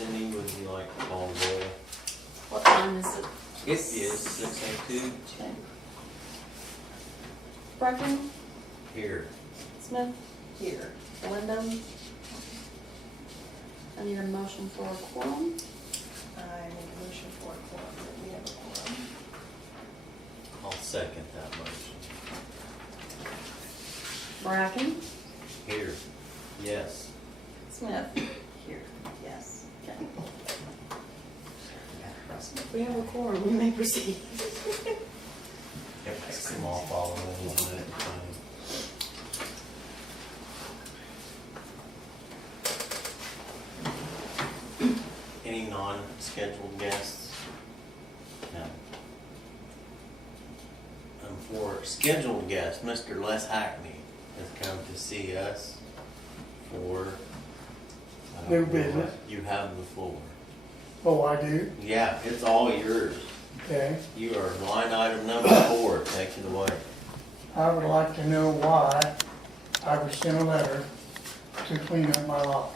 Cindy, would you like to call the roll? What time is it? It is 6:02. Okay. Bracken, Here. Smith, here. Wyndham. I need a motion for a quorum. I make a motion for a quorum, that we have a quorum. I'll second that motion. Bracken, Here. Yes. Smith. Here, yes. Okay. We have a quorum, we may proceed. Yep, come off all of them, one at a time. Any non-scheduled guests? No. For scheduled guests, Mr. Les Hackney has come to see us for New business. You have the floor. Oh, I do? Yeah, it's all yours. Okay. You are line item number 4. Take it away. I would like to know why I was sent a letter to clean up my lot.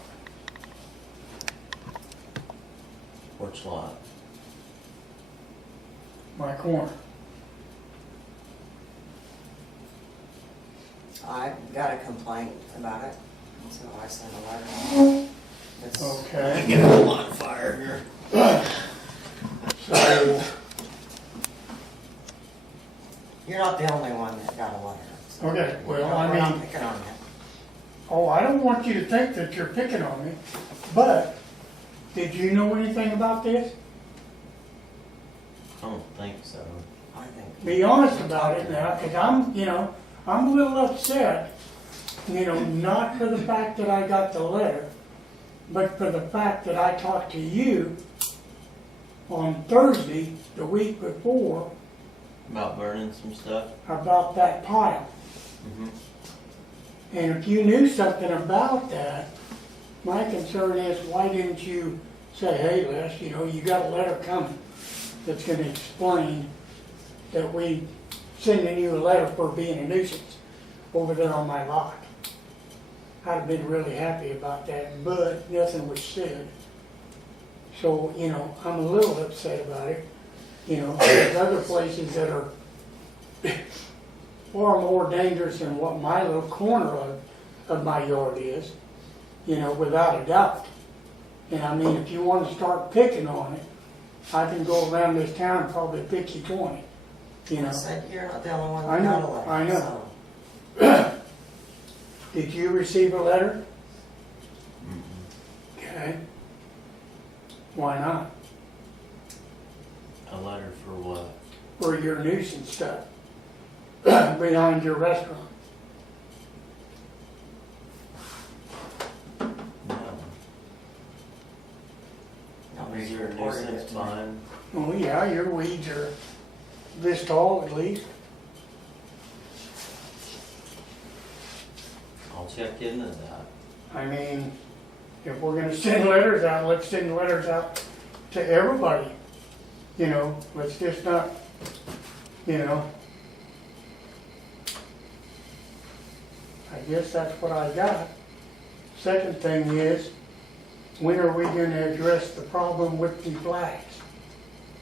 Which lot? My corner. I got a complaint about it, so I sent a letter. It's, Okay. Get a lot of fire here. So, you're not the only one that got a letter. So okay, well, I we're not mean, picking on you. oh, I don't want you to think that you're picking on me, but did you know anything about this? I don't think so. I think. Be honest about it now, because I'm a little upset, not for the fact that I got the letter, but for the fact that I talked to you on Thursday, the week before, About burning some stuff? about that pile. Mm-hmm. And if you knew something about that, my concern is, why didn't you say, hey, Les, you got a letter coming that's gonna explain that we sending you a letter for being a nuisance over there on my lot. I'd have been really happy about that, but nothing was said. So, I'm a little upset about it. There's other places that are far more dangerous than what my little corner of my yard is, without a doubt. And I mean, if you want to start picking on it, I can go around this town and probably pick you 20. I said, you're not the only one I that got a know, letter. I know. Did you receive a letter? Okay. Why not? A letter for what? For your nuisance stuff behind your restaurant. No. Nobody's Is your reported nuisance it to me. fine? Oh yeah, your weeds are this tall at least. I'll check into that. I mean, if we're gonna send letters out, let's send letters out to everybody. Let's just not, I guess that's what I got. Second thing is, when are we gonna address the problem with the flags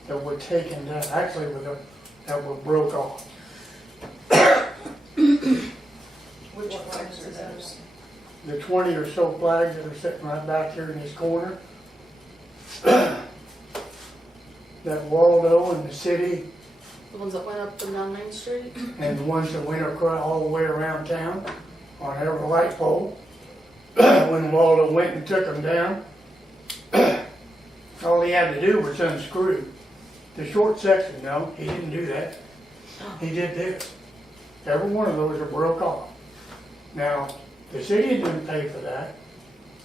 that were taken down, actually that were broke off? Which flags are those? The 20 or so flags that are sitting right back here in this corner. That Waldo and the city, The ones that went up and down Main Street. and the ones that went across all the way around town on every light pole. When Waldo went and took them down, all he had to do was unscrew the short section. No, he didn't do that. He did this. Every one of those are broke off. Now, the city didn't pay for that.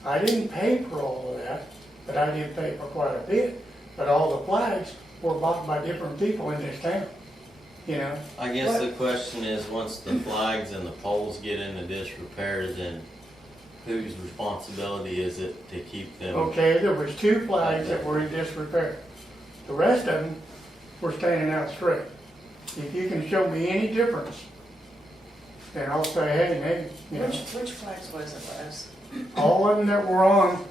I didn't pay for all of that, but I did pay for quite a bit. But all the flags were bought by different people in this town, I guess the question is, once the flags and the poles get into disrepair, then whose responsibility is it to keep them? Okay, there was 2 flags that were in disrepair. The rest of them were standing out straight. If you can show me any difference, then I'll say, hey, maybe, Which flags was it, Les? all of them that were on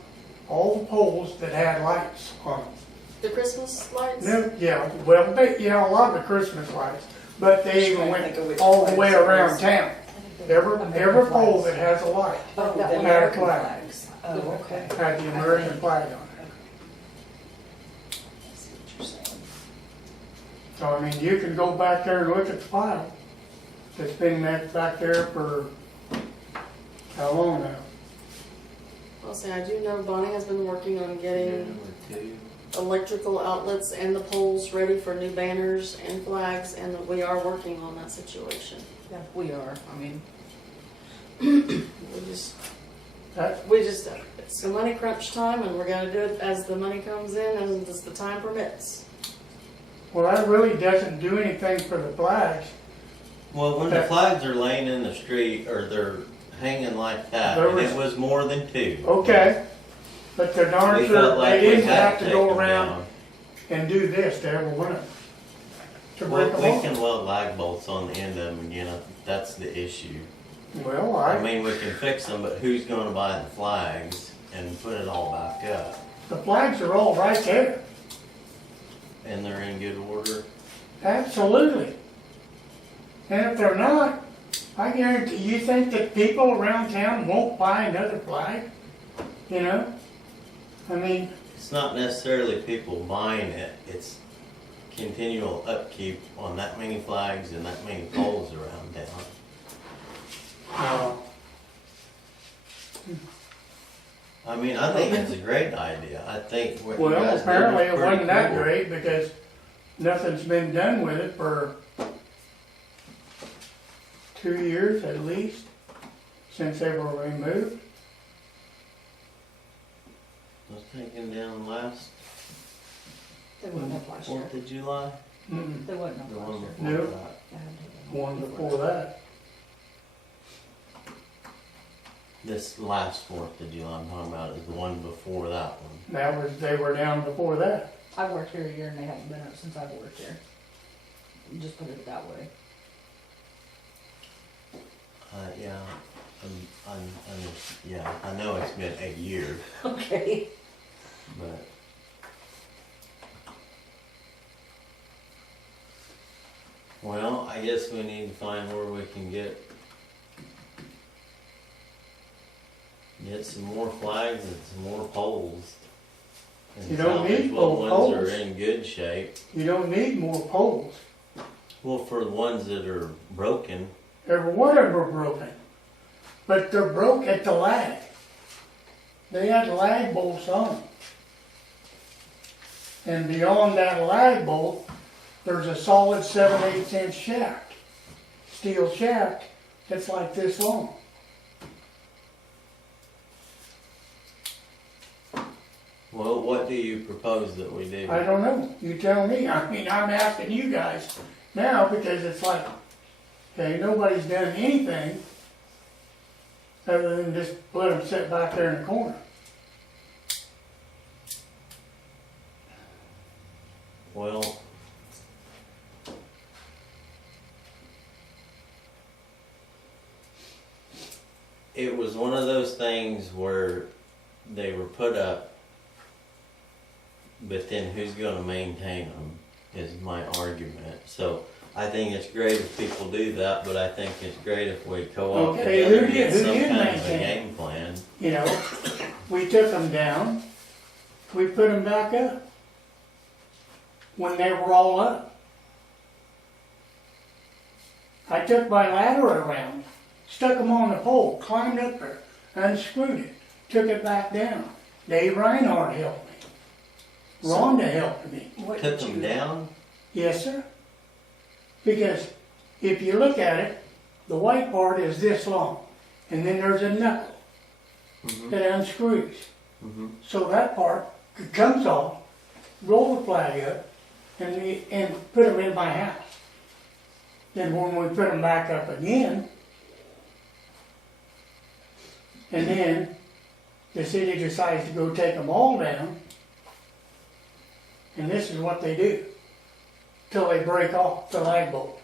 all the poles that had lights on them. The Christmas lights? No, yeah, well, a lot of the Christmas lights, but they even Trying to think of went which all the flags way it around was. town. Every pole that has a light Oh, That the one. had a American flag, flags. Oh, okay. had the American flag on it. I see what you're saying. So, I mean, you can go back there and look at the file. It's been back there for how long now? I'll say, I do know Bonnie has been working on getting Number 2. electrical outlets and the poles ready for new banners and flags, and we are working on that situation. Yeah, we are, I mean, We just, it's a money crunch time, and we're gonna do it as the money comes in and as the time permits. Well, that really doesn't do anything for the flags. Well, when the flags are laying in the street or they're hanging like that, There and was- it was more than 2. Okay, but they're darn We sure felt like they we didn't had have to take go them around down. and do this to every one of them. To Well, break we them off. can weld lag bolts on the end of them again. That's the issue. Well, I mean, we can fix them, but who's going to buy the flags and put it all back up? the flags are all right there. And they're in good order. Absolutely. And if they're not, I guarantee, you think that people around town won't buy another flag? You know? I mean, It's not necessarily people buying it. It's continual upkeep on that many flags and that many poles around town. I mean, I think it's a great idea. I think what you well, guys did apparently was it pretty wasn't that cool. great because nothing's been done with it for 2 years at least, since they were removed. I was taken down last they wouldn't have last year. 4th of July. Mm, They wouldn't have The last one year. before No. that. one before that. This last 4th of July I'm talking about is the one before that one. That was, they were down before that. I've worked here a year and they haven't been up since I've worked here. Just put it that way. Yeah, yeah, I know it's been a year, Okay. but well, I guess we need to find where we can get some more flags and some more poles. And You don't salvage need what more ones poles. are in good shape. You don't need more poles. Well, for the ones that are broken, Every one of them are broken. But they're broke at the lag. They had lag bolts on them. And beyond that lag bolt, there's a solid 7/8 inch shaft. Steel shaft that's like this long. well, what do you propose that we do? I don't know. You tell me. I mean, I'm asking you guys now because it's like, okay, nobody's done anything other than just let them sit back there in the corner. Well, it was one of those things where they were put up, but then who's gonna maintain them is my argument. So I think it's great if people do that, but I think it's great if we co-op Okay, together who and did- get who some did kind of a maintain it? game plan. You know, we took them down, we put them back up when they were all up. I took my ladder around, stuck them on the pole, climbed up there, unscrewed it, took it back down. Dave Reinhardt helped me. Rhonda helped me. What Took did them you- down? Yes, sir. Because if you look at it, the white part is this long, and then there's a knuckle Mhm. that unscrews. Mhm. So that part comes off, roll the flag up, and put them in my house. Then when we put them back up again, and then the city decides to go take them all down, and this is what they do, till they break off the lag bolt.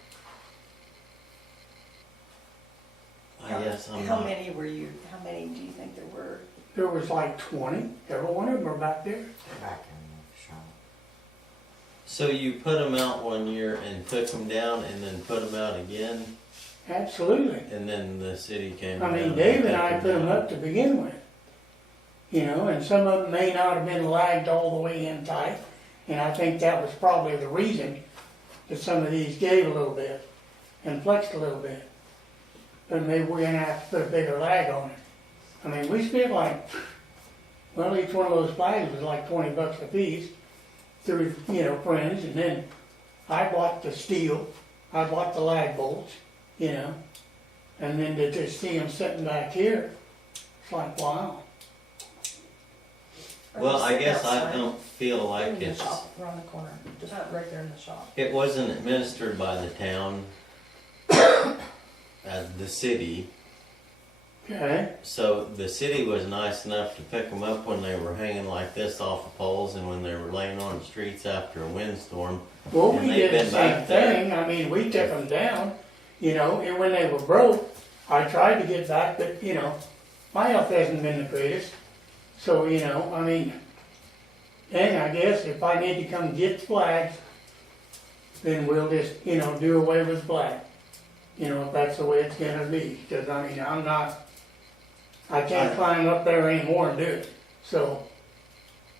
I guess guess I'm How not. many do you think there were? There was like 20, every one of them are back there. Back in the shop. So you put them out one year and took them down and then put them out again, Absolutely. and then the city came I down. mean, Dave and took I put them down. up to begin with. You know, and some of them may not have been lagged all the way in tight. And I think that was probably the reason that some of these gave a little bit and flexed a little bit. But maybe we're gonna have to put a bigger lag on it. I mean, we spent like, well, each one of those flags was like $20 a piece through, you know, friends. And then I bought the steel, I bought the lag bolts, you know. And then to just see them sitting back here, it's like, wow. Well, I guess I don't feel They're like in the it's, shop, around the corner, just right there in the shop. it wasn't administered by the town as the city. Okay, So the city was nice enough to pick them up when they were hanging like this off of poles and when they were laying on the streets after a windstorm. well, And we they've did the been same back there. thing, I mean, we took them down, you know, and when they were broke, I tried to get back, but, you know, my health hasn't been the greatest. So, you know, I mean, and I guess if I need to come get flags, then we'll just, you know, do away with flag. You know, if that's the way it's gonna be, because I mean, I can't climb up there anymore and do it, so.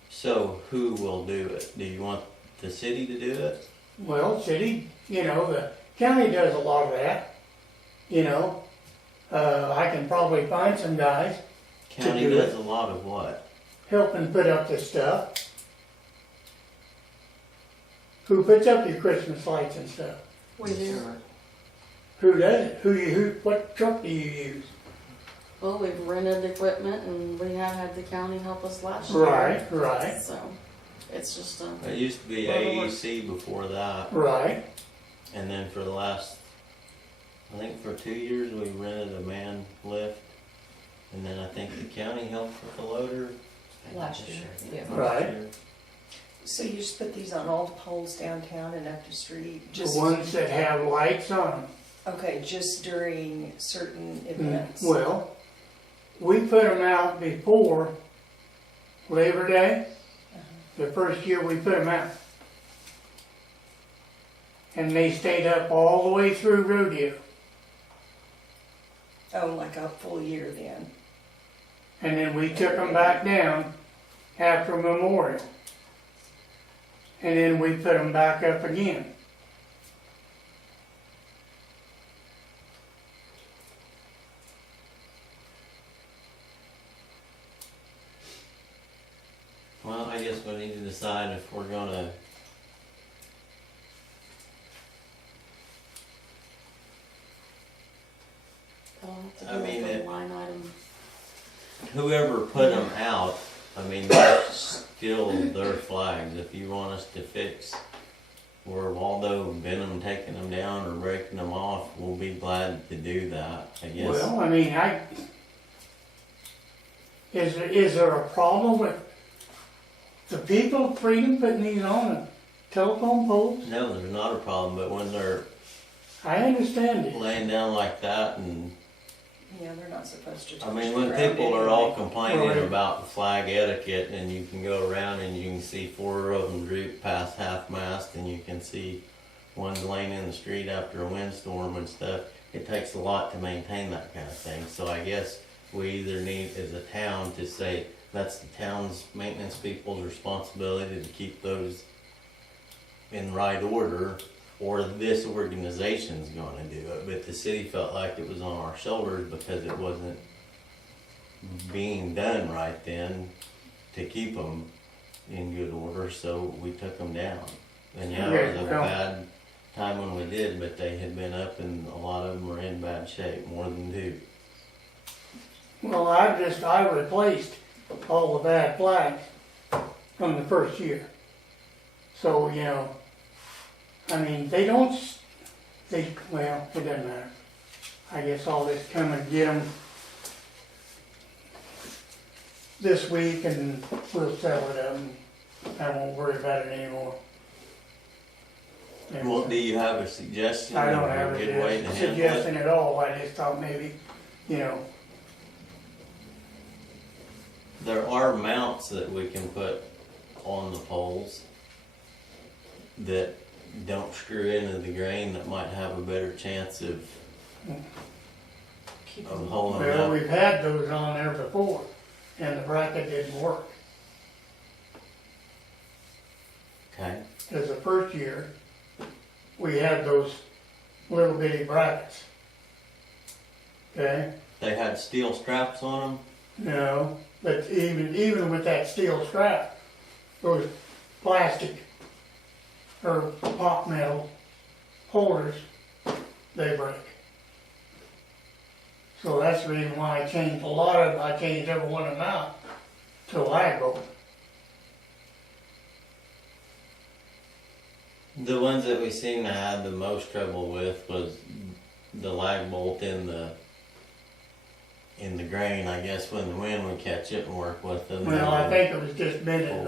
So who will do it? Do you want the city to do it? Well, city, you know, the county does a lot of that, you know. I can probably find some guys County do does it. a lot of what? helping put up this stuff. Who puts up your Christmas lights and stuff? We do. Who does it? What truck do you use? Well, we've rented equipment and we have had the county help us last year. Right, So, it's just a, It used to be Well, the work- AEC before that, right. and then for the last, I think for 2 years, we rented a man lift. And then I think the county helped with the loader. Last year, yeah. Right. year. So you just put these on all the poles downtown and up the street? The Just ones that have lights on them. Okay, just during certain events? Well, we put them out before Labor Day, the first year we put them out. And they stayed up all the way through rodeo. Oh, like a full year then? And then we took them back down after Memorial. And then we put them back up again. Well, I guess we need to decide if we're gonna, I'll have to I do mean, a it- line item. whoever put them out, I mean, they're still their flags. If you want us to fix where Waldo and Benham taking them down or breaking them off, we'll be glad to do that, I guess. Well, I mean, is there a problem with the people of Freedom putting these on the telephone poles? No, there's not a problem, but when they're I understand it. laying down like that and, Yeah, they're not supposed to touch I the mean, when ground people are all anyway. complaining Right. about the flag etiquette and you can go around and you can see 4 of them droop past half mast and you can see ones laying in the street after a windstorm and stuff, it takes a lot to maintain that kind of thing. So I guess we either need, as a town, to say that's the town's maintenance people's responsibility to keep those in right order, or this organization's gonna do it. But the city felt like it was on our shoulders because it wasn't being done right then to keep them in good order, so we took them down. And yeah, it was a Yeah, well- bad time when we did, but they had been up and a lot of them were in bad shape, more than 2. Well, I replaced all the bad flags from the first year. So, you know, I mean, well, it doesn't matter. I guess I'll just come and get them this week and we'll settle it up and I won't worry about it anymore. Well, do you have a suggestion I don't of have a good way to a handle it? suggestion at all, I just thought maybe you know, There are mounts that we can put on the poles that don't screw into the grain that might have a better chance of holding well, up. we've had those on there before, and the bracket didn't work. Okay, Because the first year, we had those little bitty brackets. Okay? they had steel straps on them. No, but even with that steel strap, those plastic or pot metal holders, they break. So that's the reason why I changed a lot of them. I changed every one of them out to a lag bolt. The ones that we seem to have the most trouble with was the lag bolt in the grain. I guess when the wind would catch it and work with them. Well, I think it was just bending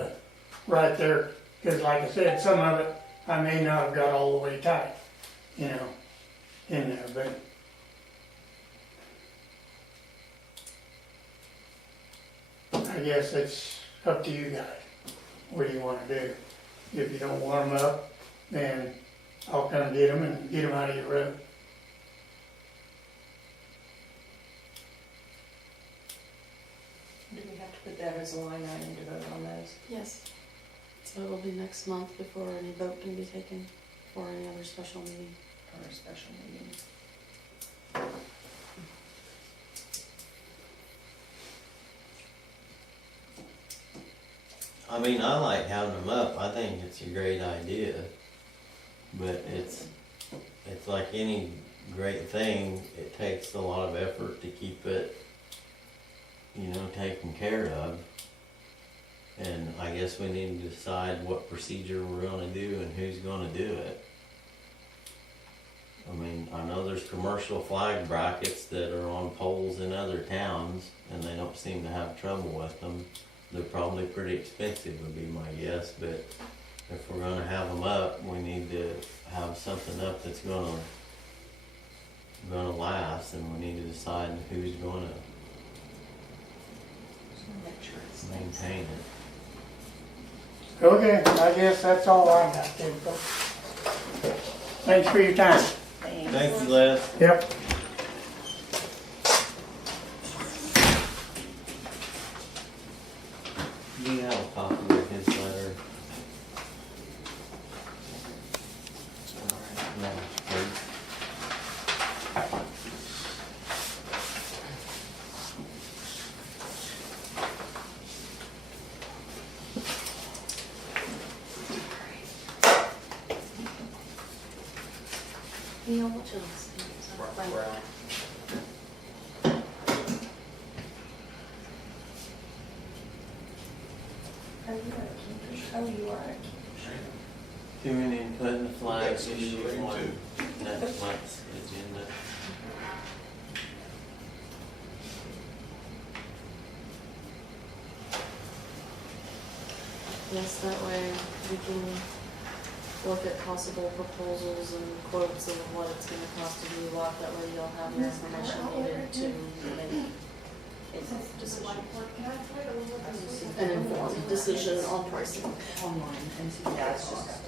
right there, because like I said, some of it I may not have got all the way tight, you know, in there, but I guess it's up to you guys. What do you want to do? If you don't want them up, then I'll come get them and get them out of your road. Do we have to put that as a line item to vote on those? Yes. So it'll be next month before any vote can be taken for any other special meeting. For a special meeting? I mean, I like having them up. I think it's a great idea, but it's like any great thing. It takes a lot of effort to keep it, you know, taken care of. And I guess we need to decide what procedure we're gonna do and who's gonna do it. I mean, I know there's commercial flag brackets that are on poles in other towns, and they don't seem to have trouble with them. They're probably pretty expensive would be my guess, but if we're gonna have them up, we need to have something up that's gonna last, and we need to decide who's gonna Just wanna make sure it's maintain it. Okay, I guess that's all I got then, folks. Thanks for your time. Thanks. Thank you, Les. Yep. Do you have a copy of his letter? No, please. Neil, what's your last name? Oh, you are a Kingfisher. Oh, you are a Kingfisher. Too many in putting the flags issue on next month's agenda. Yes, that way we can look at possible proposals and quotes of what it's gonna cost to do what, that way you'll have the information needed to make a decision. An informed decision on pricing. Online and see what Yeah, it's it's just just.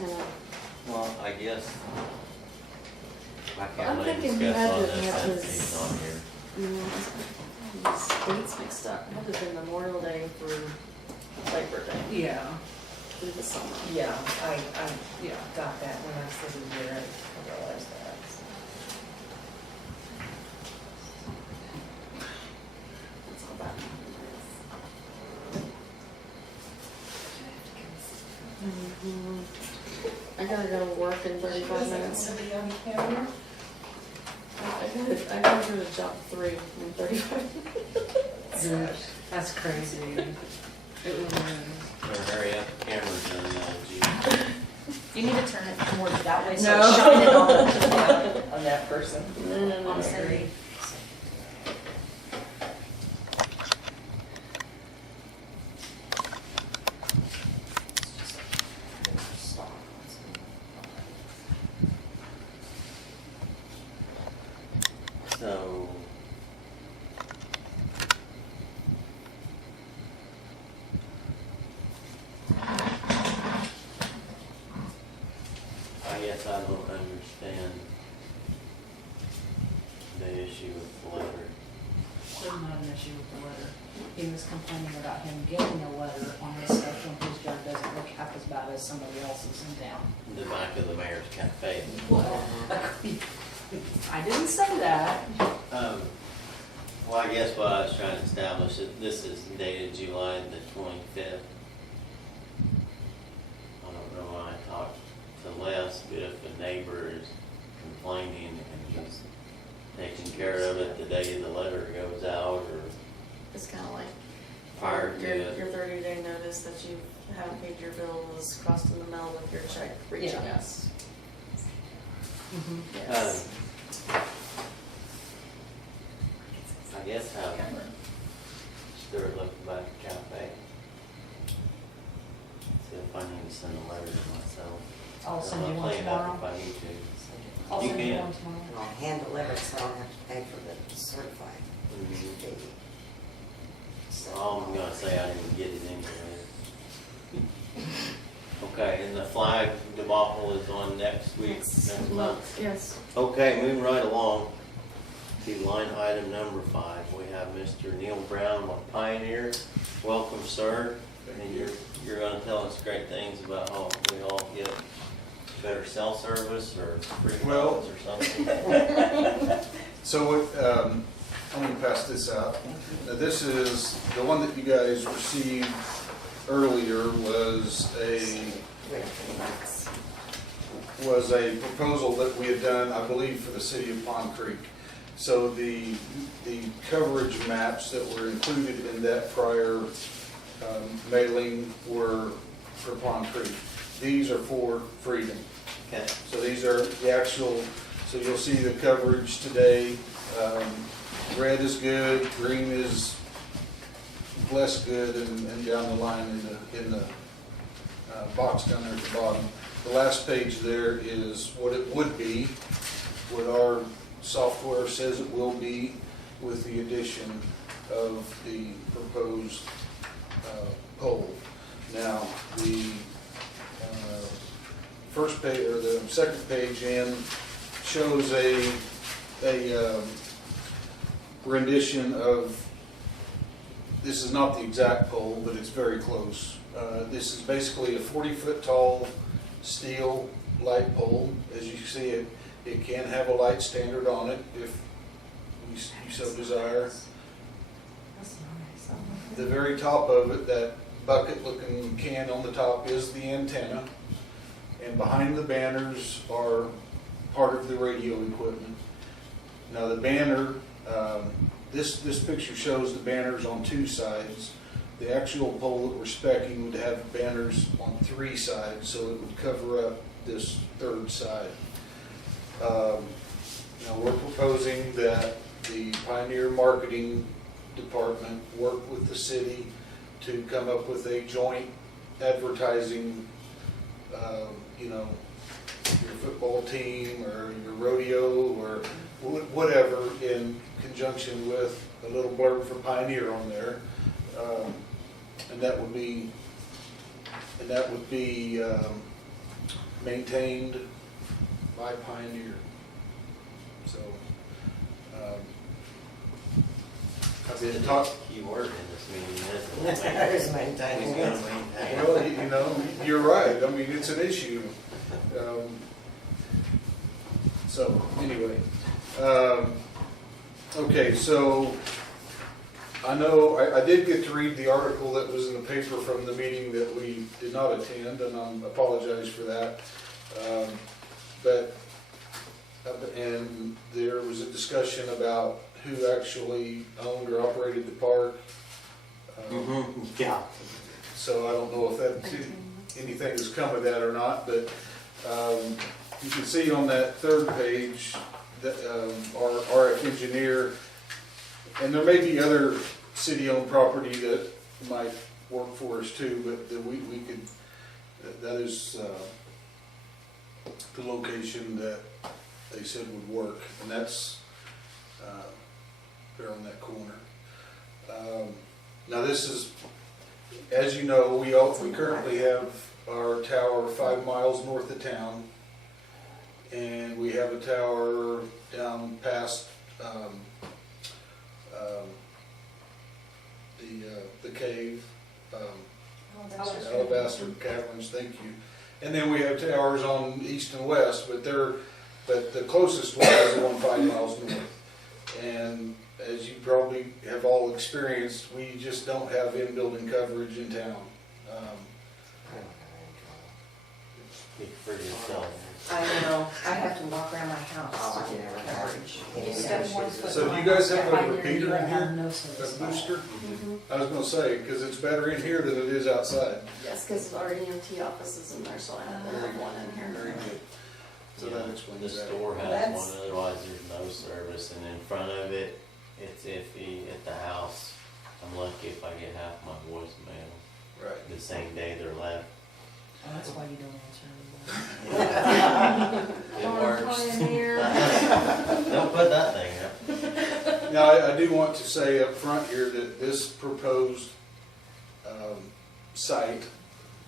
And Well, I guess I I'm can't really thinking he discuss had on to this have since his- he's on here. these dates mixed up. It had to have been Memorial Day through Labor Day, Yeah, through the summer. Yeah, I yeah. got that when I was sitting here, I realized that. That's all that. I gotta go to work in 35 minutes. Somebody on the counter? I gotta go to job 3 in 35 minutes. That's crazy. It was. Better hurry up, the camera's done now, gee. You need to turn it more that way so No. it's shining on. On that person. No. On Cindy. So. I guess I don't understand the issue with the letter. There's not an issue with the letter. He was complaining about him getting a letter on his stuff when his yard doesn't look half as bad as somebody else's in town. The back of the mayor's cafe. Well, I didn't say that. Well, I guess what I was trying to establish is this is dated July the 25th. I don't know why I talked to Les, but if a neighbor is complaining and he's taking care of it the day the letter goes out, or It's kind of like prior to your it. 30-day notice that you haven't paid your bill was crossed in the mail with your check reaching Yeah. us. Mm-hmm. Yes. I guess have Stuart look back at cafe. See if I need to send a letter to myself. I'll send you I'll one clean it up tomorrow. if I need to. I'll You send you can. one tomorrow. And I'll hand deliver it so I don't have to pay for the certified Mhm. fee. So, All I'm gonna say, I didn't get it anyway. Okay, and the flag debacle is on next week, next month. Yes. Okay, moving right along to line item number 5. We have Mr. Neil Brown with Pioneer. Welcome, sir. And you're gonna tell us great things about how we all get better cell service or free Well- phones or something. So what, I'm gonna pass this out. Now this is, the one that you guys received earlier was a proposal that we had done, I believe, for the city of Pond Creek. So the coverage maps that were included in that prior mailing were for Pond Creek. These are for Freedom. Okay. So these are the actual, so you'll see the coverage today. Red is good, green is less good, and down the line in the box down there at the bottom. The last page there is what it would be, what our software says it will be, with the addition of the proposed pole. Now, the first page, or the second page in, shows a rendition of, this is not the exact pole, but it's very close. This is basically a 40-foot tall steel light pole. As you see, it can have a light standard on it if you so desire. That's nice. The very top of it, that bucket-looking can on the top, is the antenna. And behind the banners are part of the radio equipment. Now the banner, this picture shows the banners on 2 sides. The actual pole that we're speccing would have banners on 3 sides, so it would cover up this 3rd side. Now we're proposing that the Pioneer Marketing Department work with the city to come up with a joint advertising, your football team or your rodeo or whatever, in conjunction with a little blurb for Pioneer on there. And that would be maintained by Pioneer. So, I've been talking. Key word in this meeting, isn't it? There's maintaining. He's gonna maintain. Well, you're right. I mean, it's an issue. So, anyway. Okay, so I know, I did get to read the article that was in the paper from the meeting that we did not attend, and I apologize for that. And there was a discussion about who actually owned or operated the park. Yeah. So I don't know if that, anything has come of that or not, but you can see on that 3rd page that our RF engineer, and there may be other city-owned property that might work for us too, but that we could, that is the location that they said would work, and that's there on that corner. Now this is, as you know, we currently have our tower 5 miles north of town, and we have a tower down past the cave, Alabaster Caverns, thank you. And then we have towers on east and west, but the closest one is the one 5 miles north. And as you probably have all experienced, we just don't have in-building coverage in town. Speak for yourself. I know, I have to walk around my house to get coverage. You step 1 foot. So do you guys have Right a here, repeater you don't in have here? no A service. booster? Mhm. I was gonna say, because it's better in here than it is outside. Yes, because our EMT office is in there, so I have to have one in Very here. good. So Yeah, that the explains that. store has That's- one, otherwise there's no service, and in front of it, it's iffy. At the house, I'm lucky if I get half my voicemail Right. the same day they're left. Oh, that's why you don't answer anymore. It works. Pioneer. Don't put that thing up. Now, I do want to say up front here that this proposed site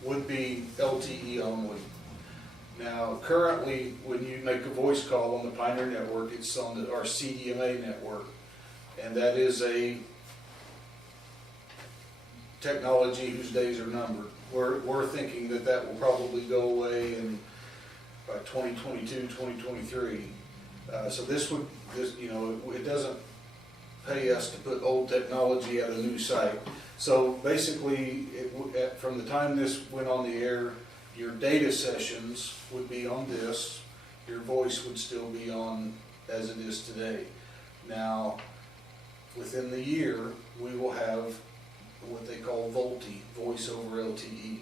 would be LTE only. Now, currently, when you make a voice call on the Pioneer Network, it's on our CDMA network, and that is a technology whose days are numbered. We're thinking that will probably go away in by 2022, 2023. So it doesn't pay us to put old technology at a new site. So basically, from the time this went on the air, your data sessions would be on this, your voice would still be on as it is today. Now, within the year, we will have what they call VoLTE, Voice over LTE.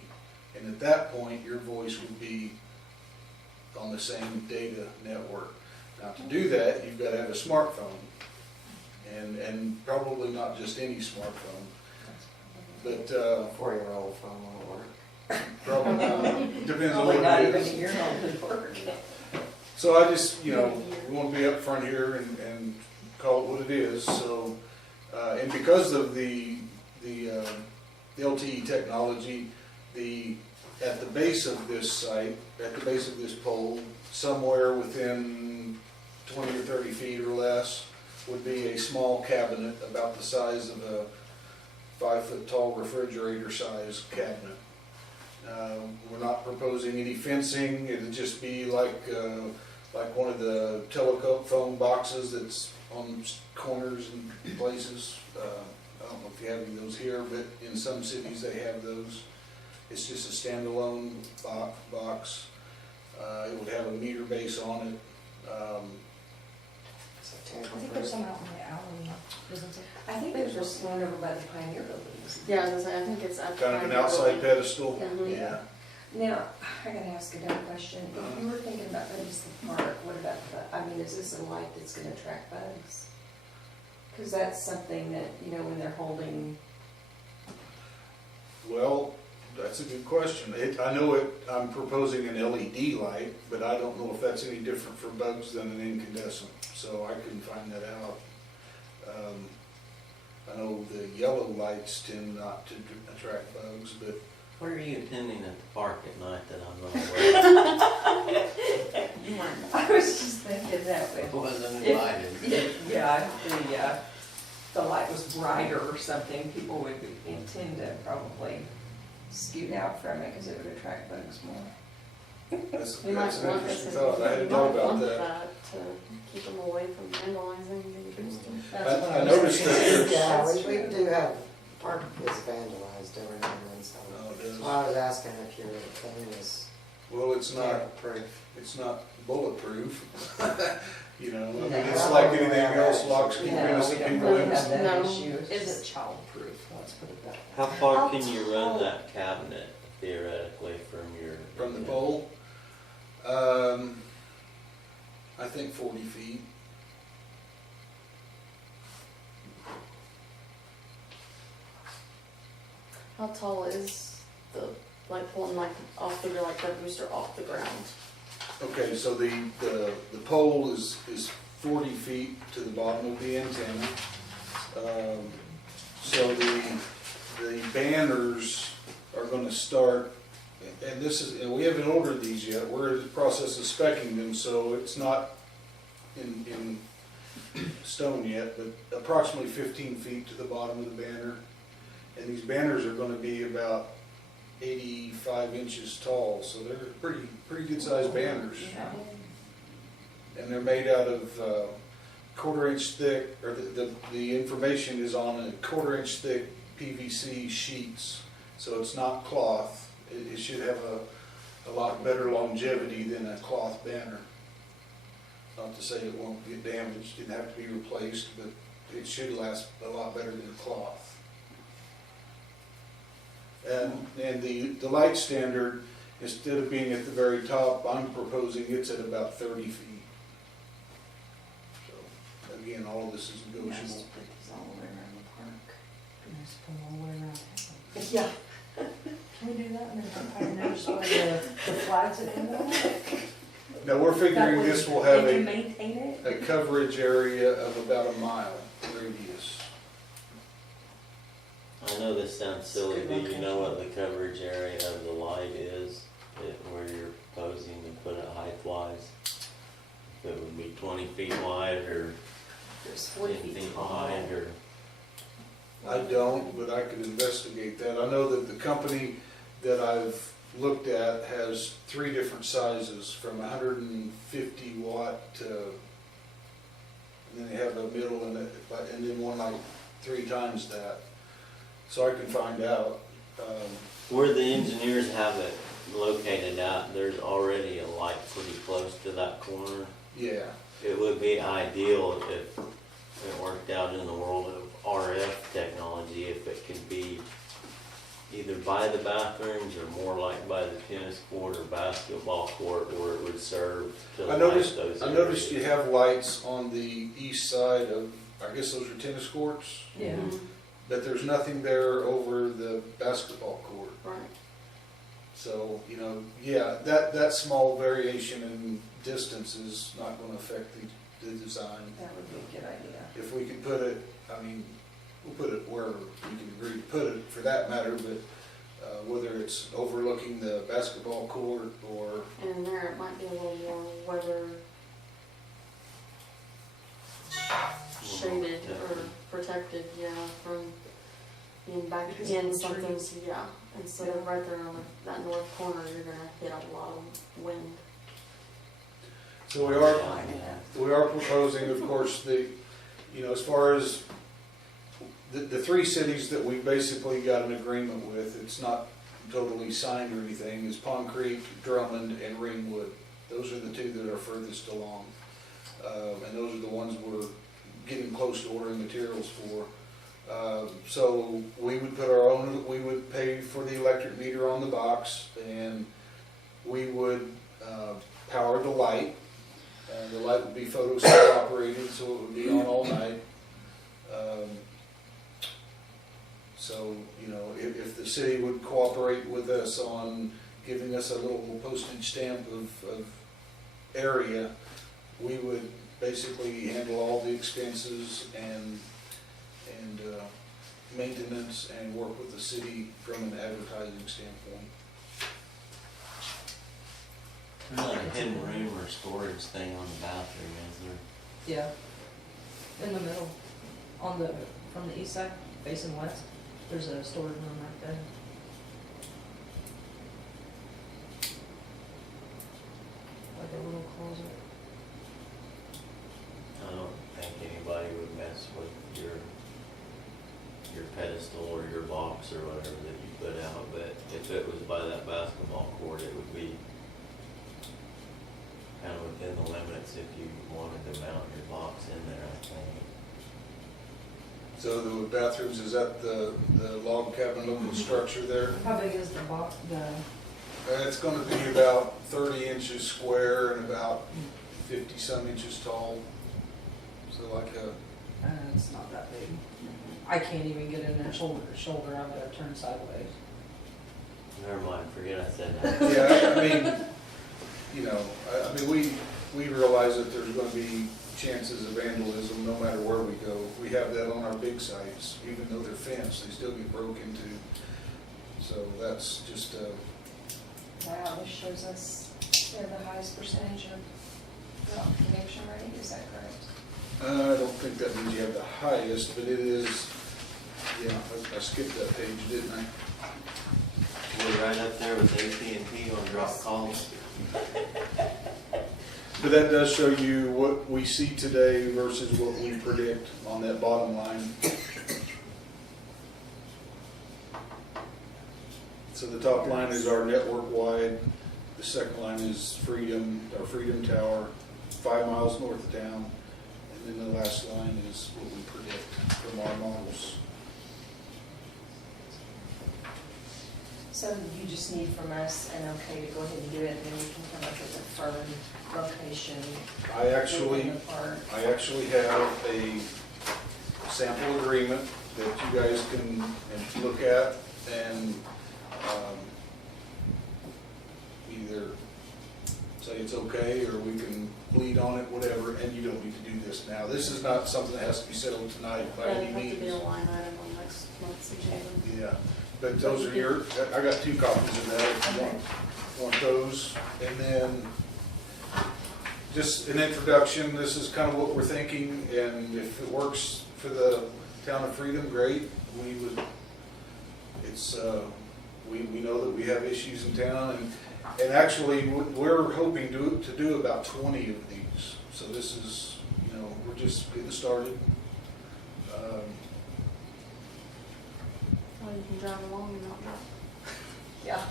And at that point, your voice would be on the same data network. Now, to do that, you've got to have a smartphone, and probably not just any smartphone, but 4-year-old phone won't work. probably not. Depends on Probably what not it even is. a year old would work. So I just, we want to be up front here and call it what it is. So, and because of the LTE technology, at the base of this site, at the base of this pole, somewhere within 20 or 30 feet or less, would be a small cabinet about the size of a 5-foot tall refrigerator size cabinet. We're not proposing any fencing. It'll just be like one of the telephone boxes that's on corners and places. I don't know if you have any of those here, but in some cities they have those. It's just a standalone box. It would have a meter base on it. I think there's some out in the alley, isn't there? I think there's just one over by the Pioneer buildings. Yeah, I was gonna say, I think it's at the Kind of an Pioneer outside building. pedestal. Mhm. Yeah. Now, I gotta ask a dumb question. If you were thinking about going to the park, what about is this a light that's gonna attract bugs? Because that's something that, when they're holding, Well, that's a good question. I'm proposing an LED light, but I don't know if that's any different for bugs than an incandescent, so I couldn't find that out. I know the yellow lights tend not to attract bugs, but What are you attending at the park at night that I'm not aware of? You weren't. I was just thinking that I way. wasn't invited. Yeah, the light was brighter or something, people would intend to probably scoot out from it because it would attract bugs more. that's You might an want interesting this, thought. I you hadn't might thought about want that. that to keep them away from vandalizing the booster. That's what I was noticed thinking. that there's, Yeah, we do have, park is vandalized every now and then, so. Oh, it is. So I was asking if your thing is well, it's not, proof. it's not bulletproof. No, It's like anything else, locks keep No, innocent we don't people really in. have that No. issue. It's Is just childproof, let's put it that way. How far How can you tall? run that cabinet theoretically from your? From the pole, I think 40 feet. How tall is pulling off the booster off the ground? Okay, so the pole is 40 feet to the bottom of the antenna. So the banners are gonna start, and this is, and we haven't ordered these yet, we're in the process of speccing them, so it's not in stone yet, but approximately 15 feet to the bottom of the banner. And these banners are gonna be about 85 inches tall, so they're pretty good sized banners. And they're made out of 1/4 inch thick, or the information is on a 1/4 inch thick PVC sheets, so it's not cloth. It should have a lot better longevity than a cloth banner. Not to say it won't get damaged, it have to be replaced, but it should last a lot better than cloth. And the light standard, instead of being at the very top, I'm proposing it's at about 30 feet. So, again, all of this is Nice to negotiable. put these all the way around the park. Nice to put them all the way around town. Yeah. Can we do that and then I never saw the flags that come down? Now, we're figuring this will have Can you a maintain it? coverage area of about a mile radius. I know this sounds silly, but you know what the coverage area of the light is, where you're proposing to put it height-wise? If it would be 20 feet wide, or There's 40 10 feet feet tall. wide, or... I don't, but I could investigate that. I know that the company that I've looked at has 3 different sizes, from 150 watt to, and then they have a middle and then one like 3 times that. So I can find out. Where the engineers have it located at, there's already a light pretty close to that corner. Yeah, It would be ideal if it worked out in the world of RF technology, if it could be either by the bathrooms or more like by the tennis court or basketball court, where it would serve to I light noticed those you areas. have lights on the east side of, I guess those are tennis courts, Yeah. Mhm. but there's nothing there over the basketball court. Right. So, you know, yeah, that small variation in distance is not gonna affect the design. That would be a good idea. If we could put it, I mean, we'll put it wherever we can agree to put it for that matter, but whether it's overlooking the basketball court or, And in there, it might be a little more weather shaded or protected, yeah, from being back Because in of the something, trees. yeah. Instead of right there on that north corner, you're gonna hit a lot of wind. so we are proposing, of course, as far as the 3 cities that we basically got an agreement with, it's not totally signed or anything, is Pond Creek, Drummond, and Ringwood. Those are the 2 that are furthest along. And those are the ones we're getting close to ordering materials for. So we would put our own, we would pay for the electric meter on the box, and we would power the light. The light would be photo cell operated, so it would be on all night. So, if the city would cooperate with us on giving us a little postage stamp of area, we would basically handle all the expenses and maintenance and work with the city from an advertising standpoint. There's not a hidden room or storage thing on the bathroom, is there? Yeah. In the middle, from the east side, facing west, there's a storage room right there. Like a little closet. I don't think anybody would mess with your pedestal or your box or whatever that you put out, but if it was by that basketball court, it would be kind of within the limits if you wanted to mount your box in there, I think. So the bathrooms, is that the log cabin looking structure there? How big is the box, It's gonna be about 30 inches square and about 50-some inches tall. So like it's not that big. I can't even get in there shoulder to shoulder, I've got to turn sideways. Never mind, forget I said that. yeah, I mean, we realize that there's gonna be chances of vandalism no matter where we go. We have that on our big sites, even though they're fenced, they still get broke into. So that's just, Wow, this shows us we have the highest percentage of connection rate, is that correct? I don't think that means you have the highest, but it is, yeah, I skipped that page, didn't I? We're right up there with AT&T on drop calls. But that does show you what we see today versus what we predict on that bottom line. So the top line is our network wide, the second line is Freedom, our Freedom Tower, 5 miles north of town, and then the last line is what we predict from our models. So you just need from us an okay to go ahead and do it, and then we can come up with a firm location I actually within the park. I actually have a sample agreement that you guys can look at and either say it's okay or we can lead on it, whatever, and you don't need to do this now. This is not something that has to be settled tonight by That'd any have to be a means. line item on next month's agenda. Yeah, but those are your, I got 2 copies of that if you want those. And then just an introduction, this is kind of what we're thinking, and if it works for the town of Freedom, great. We would, it's, we know that we have issues in town, and actually we're hoping to do about 20 of these. So this is, you know, we're just getting started. Oh, you can drive along and not drive. Yeah.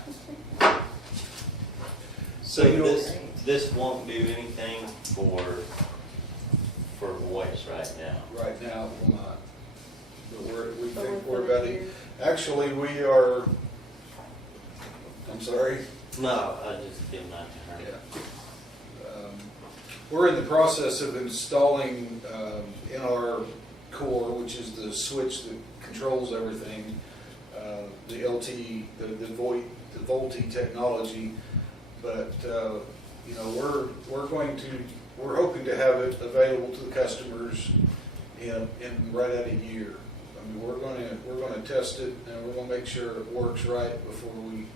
So this won't do anything for voice right now. Right now, it will not. But we But think we're we're about here. actually, we are, I'm sorry. No, I just did not to her. Yeah. We're in the process of installing in our core, which is the switch that controls everything, the LTE, the VoLTE technology. But you know, we're hoping to have it available to the customers in right at a year. I mean, we're going to test it, and we're going to make sure it works right before we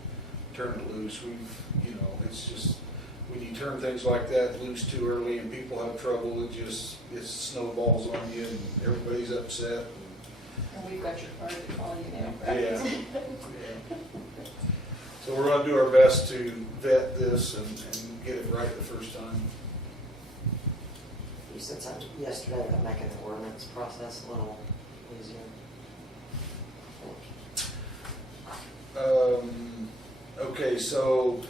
turn it loose. You know, it's just when you turn things like that loose too early and people have trouble, it snowballs on you and everybody's upset. And we've got your card to call you now, Yeah. right? Yeah. So we're going to do our best to vet this and get it right the first time. You said something yesterday about making the ordinance process a little easier. Okay, so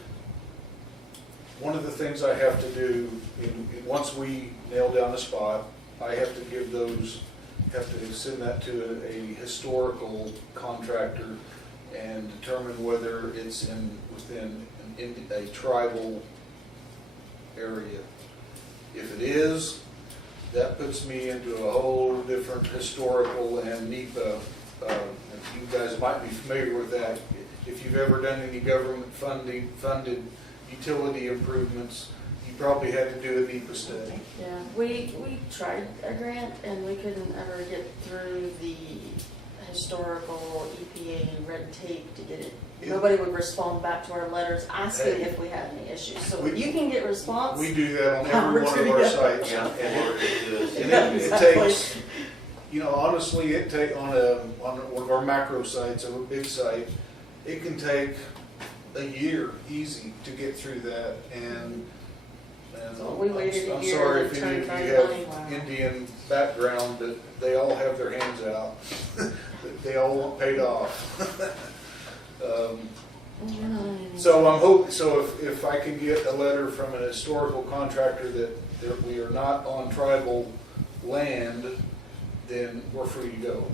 one of the things I have to do, once we nail down the spot, I have to send that to a historical contractor and determine whether it's within a tribal area. If it is, that puts me into a whole different historical and NEPA. You guys might be familiar with that. If you've ever done any government funded utility improvements, you probably had to do a NEPA study. Yeah, we tried a grant and we couldn't ever get through the historical EPA red tape to get it. Yeah. Nobody would respond back to our letters asking Hey. if we had any issues. So We- if you can get response. We do that on How every we're one of gonna our go. sites. Yeah, And or do it Exactly. takes, you know, honestly, on one of our macro sites, or a big site, it can take a year easy to get through that. And So we waited a I'm year sorry to if turn any of you money. have Indian background, but they all have their hands out. They all want paid off. So if I can get a letter from an historical contractor that we are not on tribal land, then we're free to go.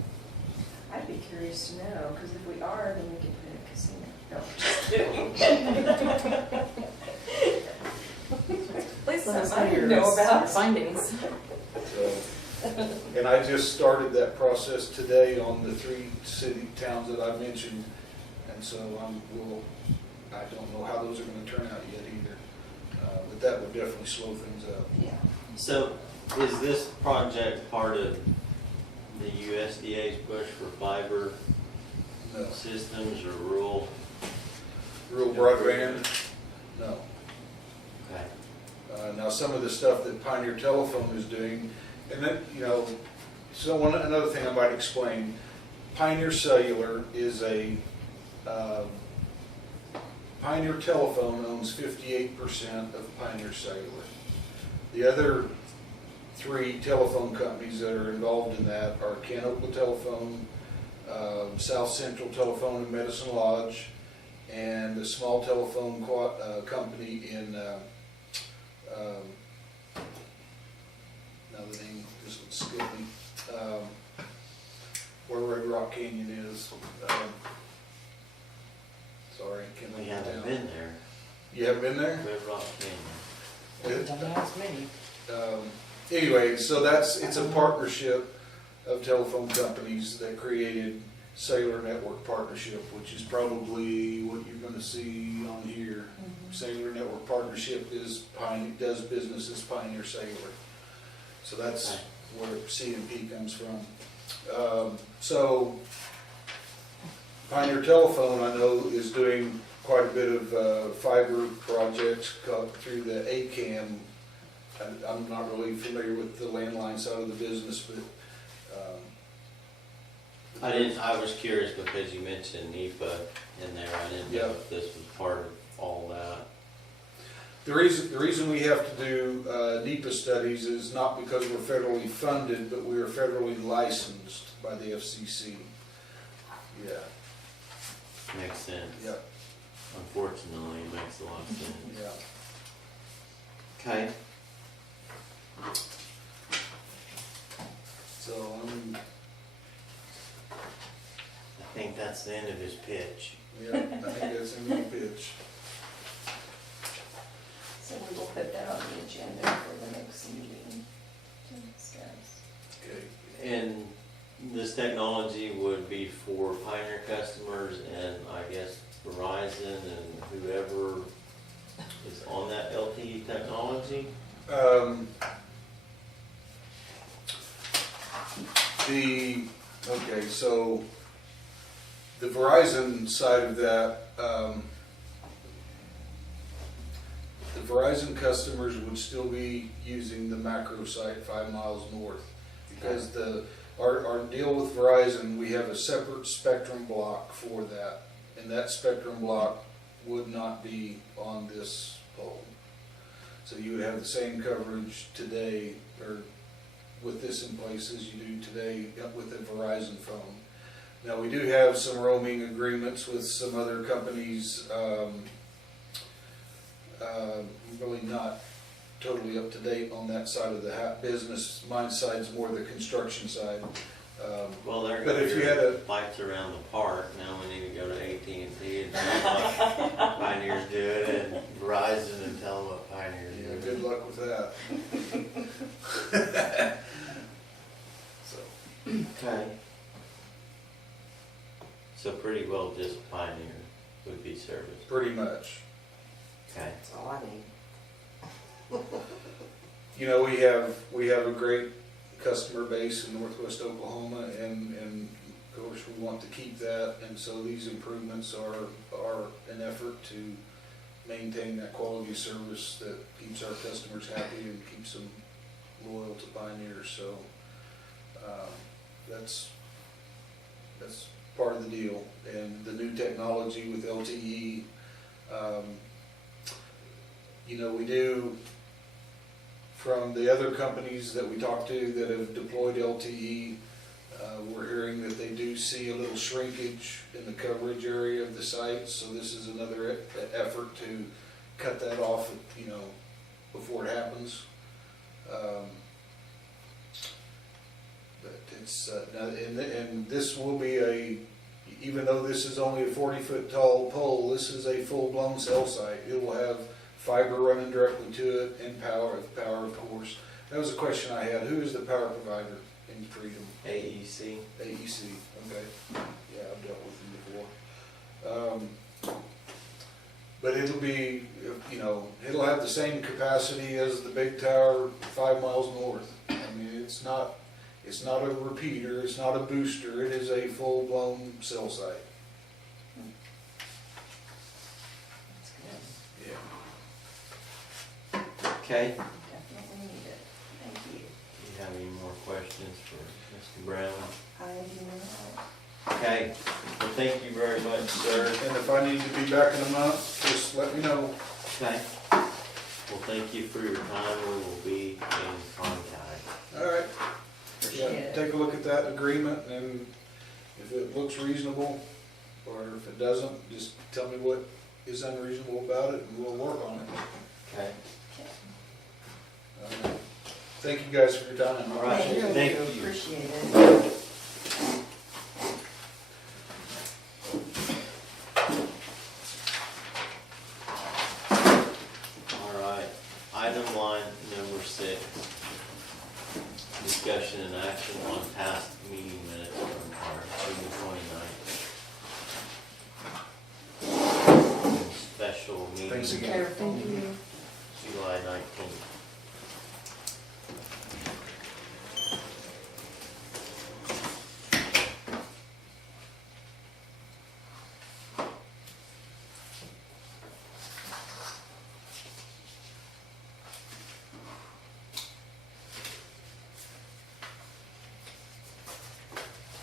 I'd be curious to know, because if we are, then we can put in a casino. No, just kidding. Please, Let us I know didn't your know about findings. So, and I just started that process today on the 3 towns that I mentioned, and so I don't know how those are going to turn out yet either, but that would definitely slow things up. Yeah. So Is this project part of the USDA's push for fiber No. systems or rural? Rural broadband? No. Okay. Now, some of the stuff that Pioneer Telephone is doing, and then, another thing I might explain, Pioneer Cellular is Pioneer Telephone owns 58% of Pioneer Cellular. The other 3 telephone companies that are involved in that are Canoqua Telephone, South Central Telephone in Medicine Lodge, and a small telephone company in, now the name just would skip me, where Red Rock Canyon is. Sorry, can't We think of haven't the been town. there. You haven't been there? Red Rock Canyon. Don't ask me. Anyway, so it's a partnership of telephone companies that created Cellular Network Partnership, which is probably what you're gonna see on here. Cellular Network Partnership does business as Pioneer Cellular. So that's where C&P comes from. So Pioneer Telephone, I know, is doing quite a bit of fiber projects through the ACAM. I'm not really familiar with the landline side of the business, but I was curious because you mentioned NEPA in there. I didn't know if this was part of all that. the reason we have to do NEPA studies is not because we're federally funded, but we are federally licensed by the FCC. Yeah, Makes sense. yeah, Unfortunately, it makes a lot of sense. yeah. Okay. So I think that's the end of his pitch. yeah, I think that's in the pitch. So we will put that on the agenda for the next meeting to discuss. Okay. And this technology would be for Pioneer customers and I guess Verizon and whoever is on that LTE technology? Okay, so the Verizon side of that, the Verizon customers would still be using the macro site 5 miles north. Because our deal with Verizon, we have a separate spectrum block for that. And that spectrum block would not be on this pole. So you would have the same coverage today, or with this in place as you do today with a Verizon phone. Now, we do have some roaming agreements with some other companies, really not totally up to date on that side of the business. My side's more the construction side. Well, they're But if you had a lights around the park, now we need to go to AT&T and tell them what Pioneer's doing, and Verizon and tell them what Pioneer's yeah, doing. good luck with that. So, Okay. So pretty well just Pioneer would be serviced. pretty much. Okay. That's all I need. You know, we have a great customer base in Northwest Oklahoma, and of course we want to keep that, and so these improvements are an effort to maintain that quality of service that keeps our customers happy and keeps them loyal to Pioneer. So that's part of the deal. And the new technology with LTE, you know, we do, from the other companies that we talk to that have deployed LTE, we're hearing that they do see a little shrinkage in the coverage area of the site. So this is another effort to cut that off, you know, before it happens. But it's, and this will be even though this is only a 40-foot tall pole, this is a full-blown cell site. It will have fiber running directly to it and power of course. That was a question I had. Who is the power provider in Freedom? AEC. AEC, okay. Yeah, I've dealt with them before. But it'll be, you know, it'll have the same capacity as the big tower 5 miles north. I mean, it's not a repeater, it's not a booster, it is a full-blown cell site. That's good. Yeah. Okay. Definitely need it. Thank you. Do you have any more questions for Mr. Brown? I do not. Okay, well, thank you very much, sir. And if I need to be back in a month, just let me know. Okay. Well, thank you for your time. We will be in contact. All right. Appreciate Yeah, it. take a look at that agreement, and if it looks reasonable, or if it doesn't, just tell me what is unreasonable about it, and we'll work on it. Okay. Thank you guys for your time. All right. Thank you. Appreciate it. All right. Item line number 6. Discussion and action on past meeting minutes from our June 29th. Special meeting. Thanks again. Careful. July 19th.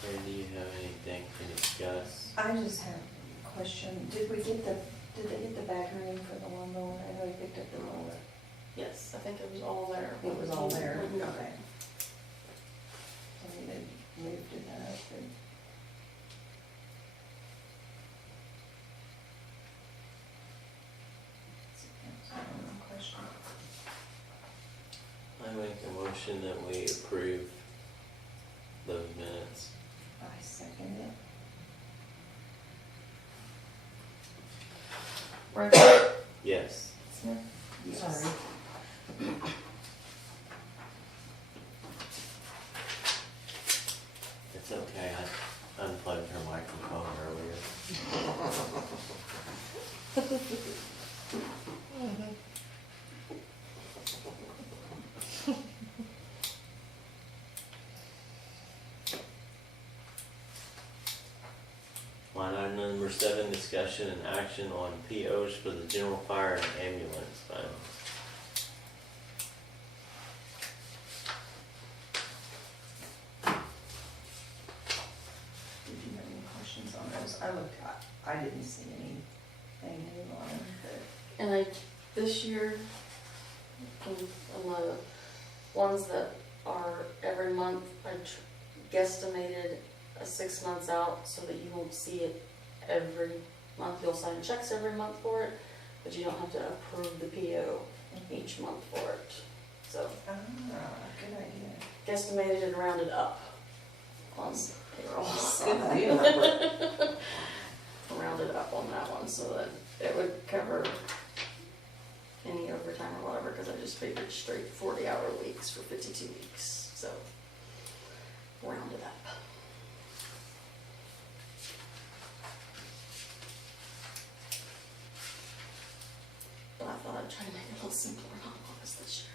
Or do you have anything to discuss? I just have a question. Did they get the battery in for the lawnmower? I know they picked up the mower. Yes, I think it was all there. It was all there? Mhm. Okay. So they moved it up and. That's my question. I make a motion that we approve those minutes. I second it. Right. Yes. Smith? Sorry. It's okay. I unplugged her microphone earlier. Line item number 7, discussion and action on POs for the general fire and ambulance funds. Did you have any questions on those? I didn't see anything new on them, but. And this year, on the ones that are every month, I guesstimated 6 months out so that you won't see it every month. You'll sign checks every month for it, but you don't have to approve the PO each month for it. So Ah, good idea. guesstimated and rounded up on payroll. Good idea. Rounded up on that one so that it would cover any overtime or whatever, because I just figured straight 40-hour weeks for 52 weeks, so rounded up. But I thought I'd try to make it a little simpler in all of us this year.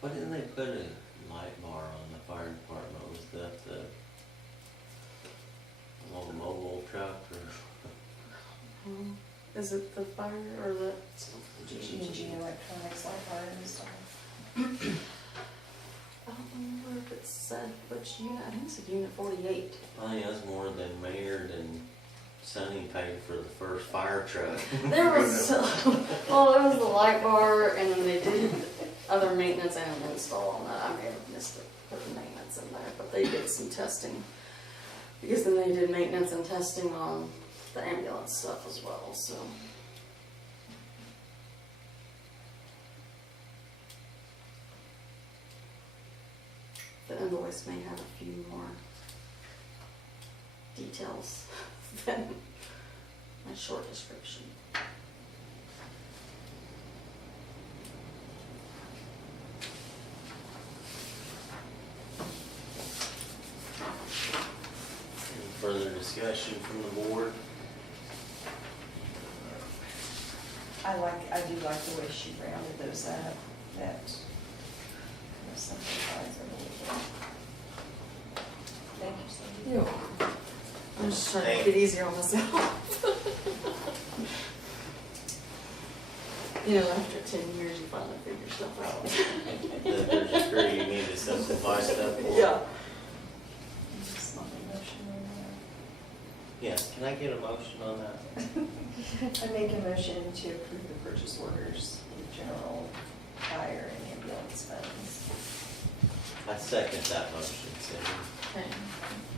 Why didn't they put a light bar on the fire department? Was that the little mobile truck or? Is it the fire or the? G&G Electronics, like bar and stuff. I don't remember if it said which unit. I think it's unit 48. I think that's more than Mayor and Sonny paid for the first fire truck. There was, well, it was the light bar, and then they did other maintenance and install on that. I may have missed it, put the maintenance in there, but they did some testing. Because then they did maintenance and testing on the ambulance stuff as well, so. The invoice may have a few more details than my short description. discussion from the board? I do like the way she rounded those up, that kind of simplifies it a little bit. Thank you, Cindy. I'm just trying to make it easier on myself. You know, after 10 years, you finally figure stuff out. That there's a degree you need to simplify stuff for? Yeah. Just want a motion on Yeah, can I get a motion on that? that. I make a motion to approve the purchase orders for the general fire and ambulance funds. I second that motion, Cindy. Okay.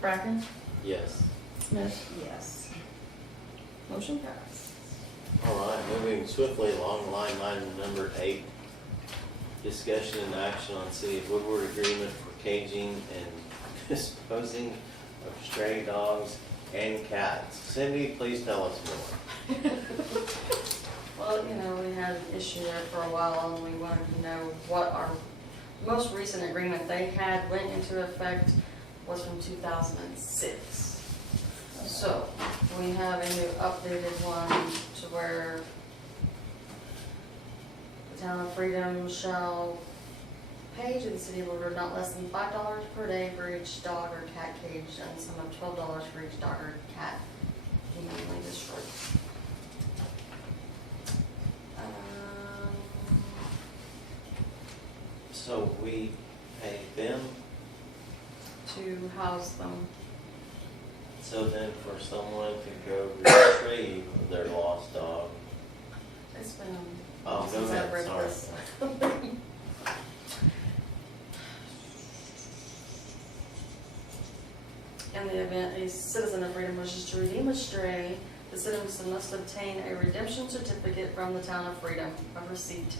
Bracken, Yes. Smith, Yes. motion passed. All right, moving swiftly along, line item number 8. Discussion and action on City of Woodward agreement for caging and disposing of stray dogs and cats. Cindy, please tell us more. Well, you know, we had an issue there for a while, and we wanted to know what our most recent agreement they had went into effect was from 2006. So, we have a new updated one to where the town of Freedom shall pay to the city of Woodward not less than $5 per day for each dog or cat caged, and a sum of $12 for each dog or cat humanly destroyed. So we pay them, To house them. so then for someone to go retrieve their lost dog. It's been Oh, go since ahead, I've read sorry. this. In the event a citizen of Freedom wishes to redeem a stray, the citizen must obtain a redemption certificate from the town of Freedom, a receipt,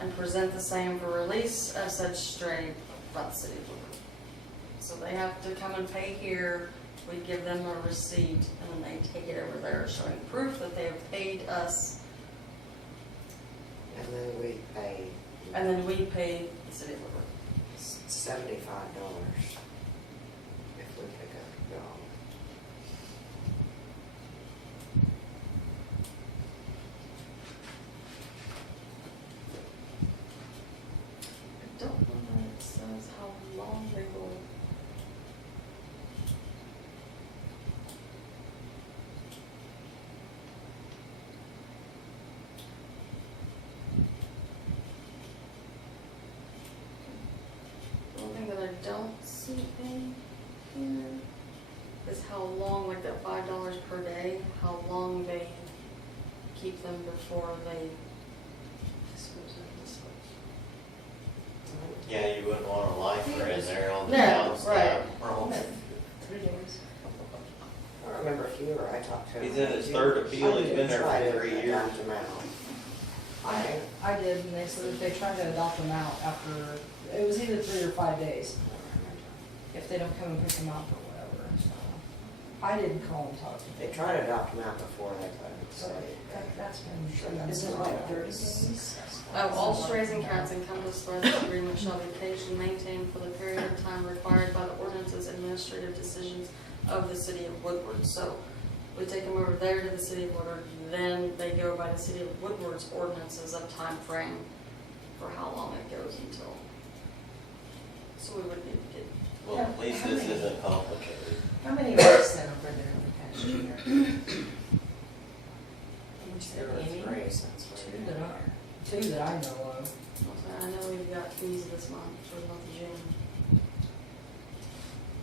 and present the same for release of such stray by the city of Woodward. So they have to come and pay here, we give them a receipt, and then they take it over there showing proof that they have paid us, And then we pay and then we pay the city of Woodward. $75 if we pick up a dog. I don't know that it says how long they will. The one thing that I don't see in here is how long, like that $5 per day, how long they keep them before they dispose of this. Yeah, you wouldn't want a lifer in there on the No, outside. right. 3 days. I don't remember if you or I talked to him. He's in his third appeal. He's been there for I did 3 try to years. adopt him out. I did, and they said that they tried to adopt them out after, it was either 3 or 5 days, if they don't come and pick them up or whatever, so. I didn't call and talk to them. They tried to adopt him out before they couldn't, so. That's been. Sure, that's Is it like 30 days? All strays and cats encompassed by this agreement shall be caged and maintained for the period of time required by the ordinances and administrative decisions of the city of Woodward. So we take them over there to the city of Woodward, then they go by the city of Woodward's ordinances of time frame for how long it goes until. So we would need to get, Well, at least this isn't complicated. How many have you sent over there in the past year? There were 3 since we've been here. 2 that I know of. I know we've got fees this month for the month of June.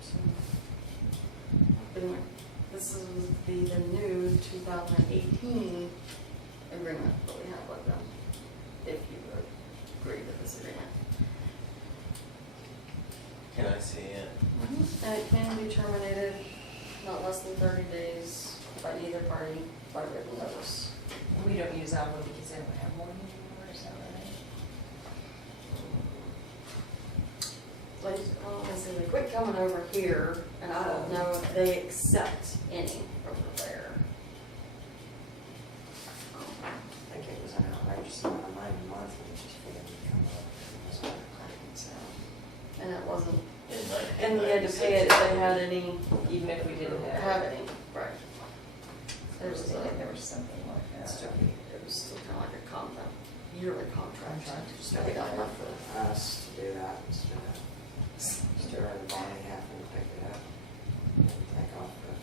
So, but anyway, this is the new 2018 agreement that we have with them, if you agree to this agreement. Can I see it? And it can be terminated not less than 30 days by either party by written notice. We don't use that one because they don't have one anymore, is that right? Like, honestly, they quit coming over here, and I don't know if they accept any over there. I think it was an outrageous amount of money a month, and just for them to come up. It was like, so. And it wasn't, In and we had to pay it if they had any, Even if we didn't have any. There's I think a, there was something like that. it was still kind of like a contract, yearly contract. Just So pay we that got month. for us to do that instead of everybody having to pick it up and take off the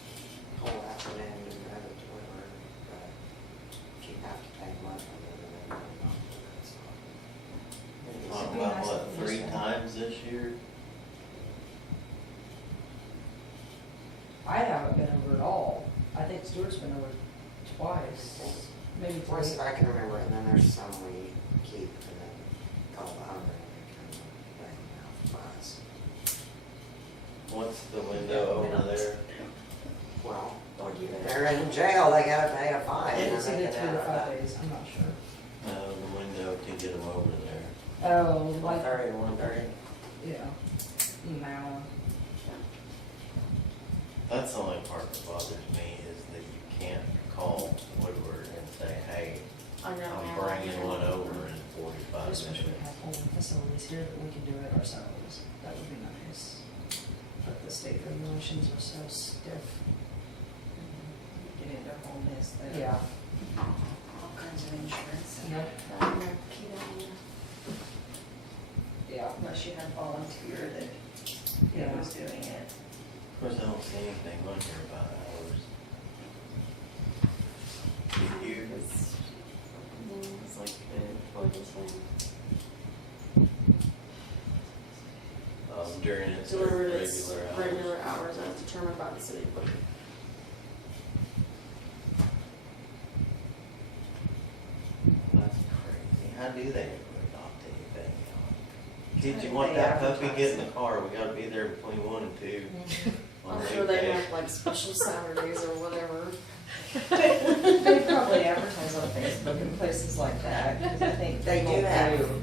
whole afternoon and have it delivered. But if you have to take monthly, then they're not doing it, so. Talk be about nice what, if we 3 just- times this year? I haven't been over at all. I think Stuart's been over twice, maybe Of course, three. I can remember, and then there's some we keep and then call the hungry and they come out for us. What's the window over there? Well, Or you if can- they're in jail, they gotta pay a fine. and It's they either get 3 out to of 5 that. days, I'm not sure. No, the window to get them over there. Oh, like, 1:30 to 1:30. yeah, an hour. That's the only part that bothers me is that you can't call Woodward and say, hey, I know, I'm man. bringing one over in I 45 just wish we minutes. had home facilities here that we could do it ourselves. That would be nice. But the state regulations are so stiff. Get into home is there. Yeah. All kinds of insurance. Yep. That, and keep it on. Yeah. Unless you had volunteer that Yeah. was doing it. Of course, I don't see anything on here about hours. Did you? It's like, what you're saying. During its Delivered its regular hours? regular hours as determined by the city clerk. That's crazy. How do they ever adopt anything? Did you They want that puppy advertise get in it. the car? We gotta be there between 1 and 2. on I'm sure they weekdays. have like special Saturdays or whatever. They probably advertise on Facebook and places like that, because I think They do people have, do.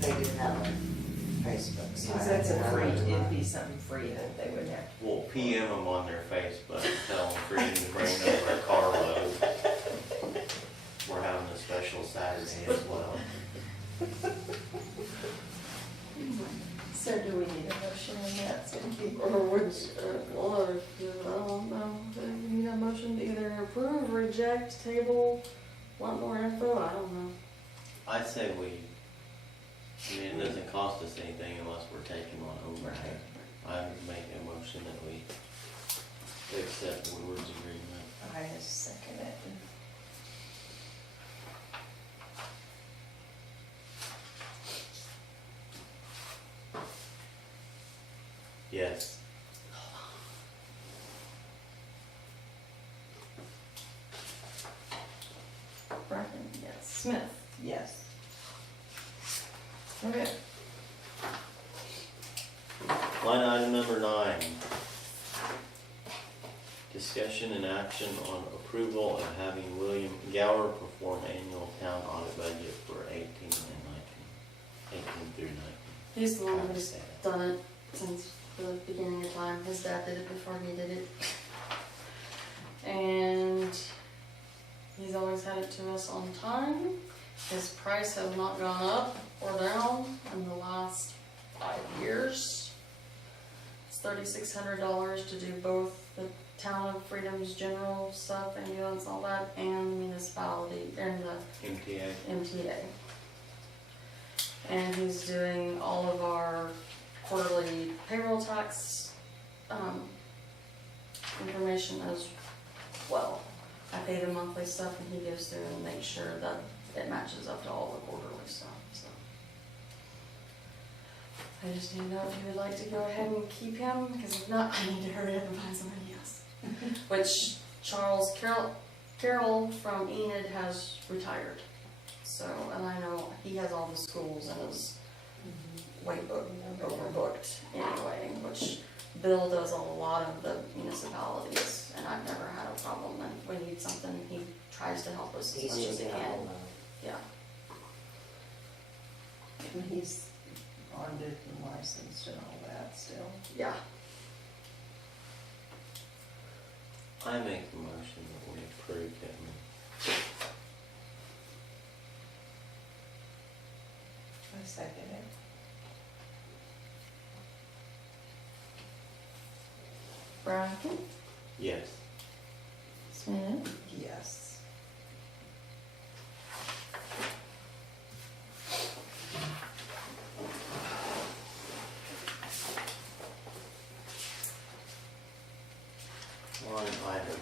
they do have a Facebook site. Since that's a free, it'd be something free that they would have. We'll PM them on their Facebook, tell them free to bring over a carload. We're having a special Saturday as well. So do we need a motion on that, Cindy? Or which, well, I don't know, you need a motion to either approve, reject, table, want more info, I don't know. I say I mean, it doesn't cost us anything unless we're taking one over. I make a motion that we accept Woodward's agreement. I second it. Yes. Bracken, yes. Smith. Yes. Okay. Line item number 9. Discussion and action on approval of having William Gower perform annual town audit budget for 18 and 19. 18 through 19. He's the one who's done it since the beginning of time. His dad did it before he did it. And he's always had it to us on time. His price has not gone up or down in the last 5 years. It's $3,600 to do both the Town of Freedom's general stuff, ambulance, all that, and the municipality, and the MTA. MTA. And he's doing all of our quarterly payroll tax, information as well. I pay the monthly stuff and he goes through and makes sure that it matches up to all the quarterly stuff, so. I just need to know if you would like to go ahead and keep him, because if not, I need to hurry up and find somebody else. Which Charles Carroll from Enid has retired. So, and I know he has all the schools and is way overbooked anyway, which Bill does a lot of the municipalities, and I've never had a problem. And if we need something, he tries to help us as much Easy as to he get can. ahold of. Yeah. And he's audited and licensed and all that still. Yeah. I make the motion that we approve him. I second it. Bracken, Yes. Smith? Yes. Line item.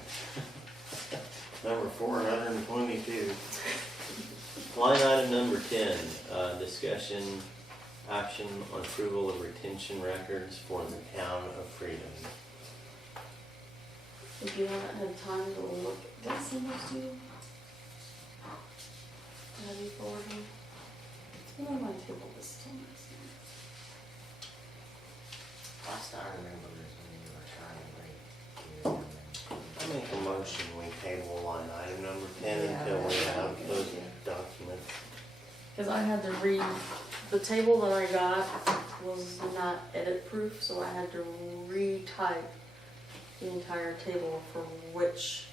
Number 422. Line item number 10, discussion, action on approval of retention records for the town of Freedom. If you haven't had time to look, did I send those to you? Have you forwarded them? It's been on my table this time. Last I remember is when you were trying to read. I make a motion, we table line item number 10 Yeah, until we that's have good, those yeah. documents. Because I had to read, the table that I got was not edit proof, so I had to retype the entire table for which,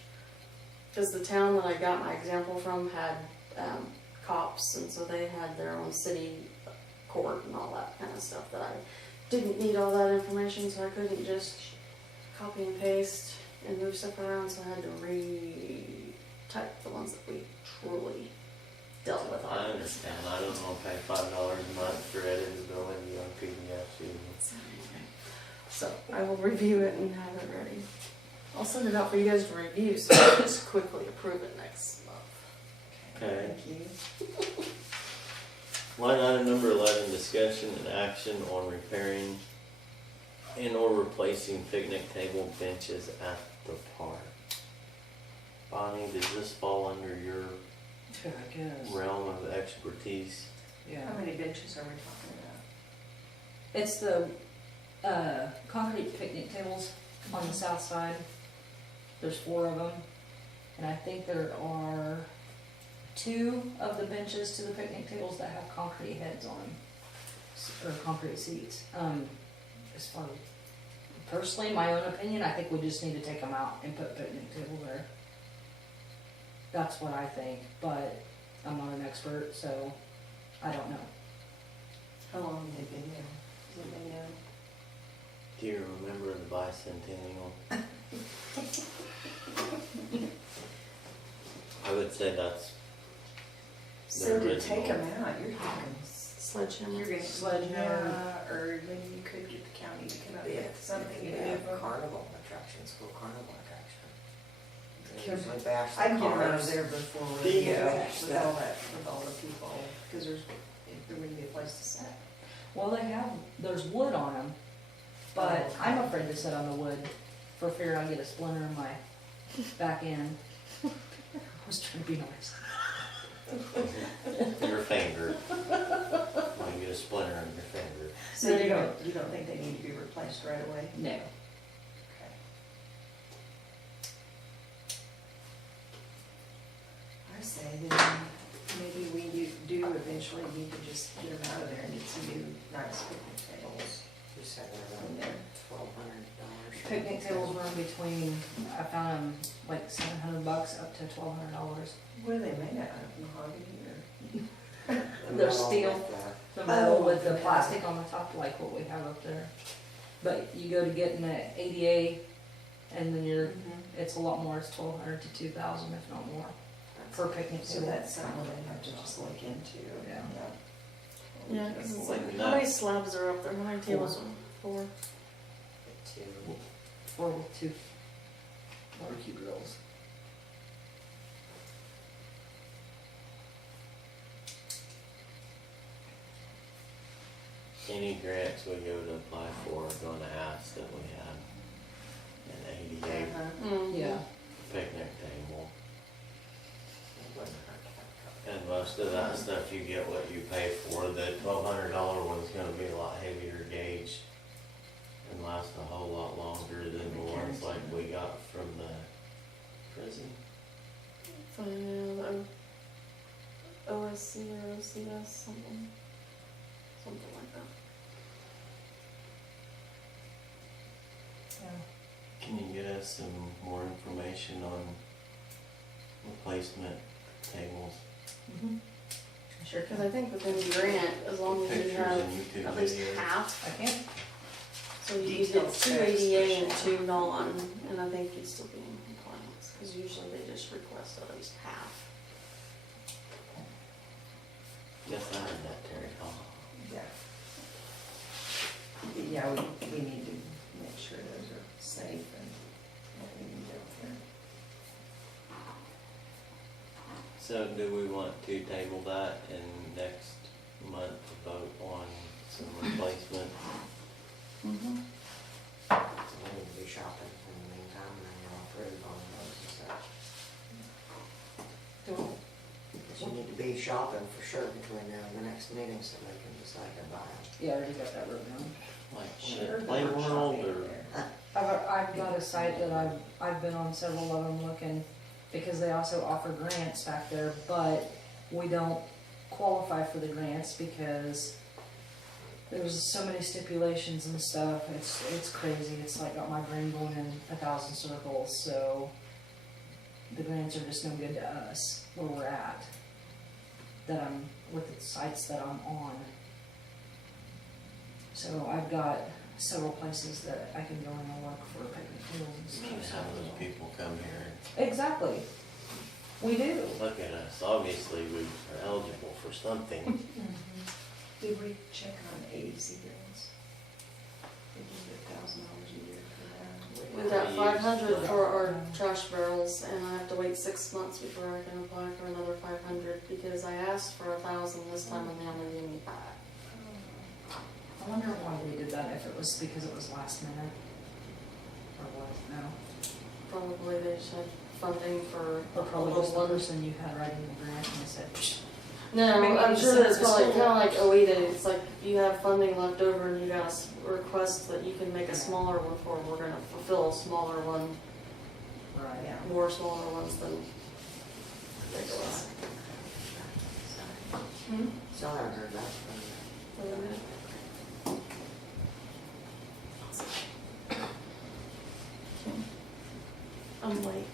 because the town that I got my example from had cops, and so they had their own city court and all that kind of stuff that I didn't need all that information, so I couldn't just copy and paste and move stuff around, so I had to retype the ones that we truly dealt with. I understand, I don't want to pay $5 a month for editability on PDFs either. So I will review it and have it ready. I'll send it out for you guys to review, so you can just quickly approve it next month. Okay. Thank you. Line item number 11, discussion and action on repairing and or replacing picnic table benches at the park. Bonnie, does this fall under your I guess. realm of expertise? Yeah. How many benches are we talking about? It's the concrete picnic tables on the south side. There's 4 of them. And I think there are 2 of the benches to the picnic tables that have concrete heads on them, or concrete seats. As far as, personally, my own opinion, I think we just need to take them out and put picnic table there. That's what I think, but I'm not an expert, so I don't know. How long have they been there? Does anybody know? Do you remember the bicentennial? I would say that's So to original. take them out, you're talking, Sledgehammer. you're gonna Sledgehammer. yeah, or maybe you could get the county to come up Yeah, with something to yeah, do. carnival attraction, school carnival attraction. They Sure. usually bash the I can get them out of cars. there before Do we you? go with all that, with all the people, because there wouldn't be a place to sit. Well, there's wood on them, but Oh. I'm afraid to sit on the wood for fear I get a splinter in my back end. I was trying to be nice. your finger. When you get a splinter in your finger. So No, you don't think they need to be replaced right away? No. Okay. I say then maybe we do eventually need to just get them out of there and get some new nice picnic tables You said in they're there. $1,200. Picnic tables run between, I found them like $700 up to $1,200. What are they made out of, mahogany or? They're steel. With The metal Oh, with the okay. plastic on the top, like what we have up there. But you go to getting an ADA, and then it's a lot more. It's 1,200 to 2,000, if not more, per picnic So table. that's something they have to just look into. Yeah. Yeah, because it's like, Like how many that. slabs are up there? How many tables? 4. Or with 2 barbecue grills. Any grants we go to apply for are gonna ask that we have an ADA Uh-huh. Yeah. picnic table. And most of that stuff you get what you pay for. The $1,200 one's gonna be a lot heavier gauge and last a whole lot longer than the ones like we got from the prison. OSC or OCS, something like that. Yeah. Can you get us some more information on replacement tables? Sure. Because I think within the grant, as long as you Pictures have and YouTube at least videos. half, I can. so you Detailed get 2 specs, ADA and for sure. 2 non, and I think you'd still be in compliance. cause usually they just request at least half. Yes, I heard that, Terry. Oh. Yeah. Yeah, we need to make sure those are safe and what we need out there. So do we want to table that and next month vote on some replacement? Mm-hmm. So we need to be shopping in the meantime, and then you'll approve on those and stuff. But you need to be shopping for sure between now and the next meeting so they can decide to buy them. Yeah, I already got that written down. Like Sure. Play World or? I've got a site that I've been on several of them looking, because they also offer grants back there, but we don't qualify for the grants because there's so many stipulations and stuff. It's crazy. It's like got my brain going in 1,000 circles. So the grants are just no good to us where we're at. That I'm with the sites that I'm on. So I've got several places that I can go and look for picnic fields You and need to stuff. have those people come here Exactly. We do. and look at us. Obviously, we are eligible for something. Did we check on AEC bills? They give $1,000 a year for that. We got Use 500 the- for our trash barrels, and I have to wait 6 months before I can apply for another 500 because I asked for 1,000 this time and they only gave me 5. I wonder why they did that, if it was because it was last minute or what, no. Probably they just had funding for Or a probably little just the one. person you had writing the grant and they said, psh. No, Maybe I'm you sure said that it's it's probably still- kind of like OEDA. It's like if you have funding left over and you got a request that you can make a smaller one for, we're gonna fulfill a smaller one, Right. Yeah. more smaller ones than bigger ones. Hmm? So I haven't heard that from you. I'm late.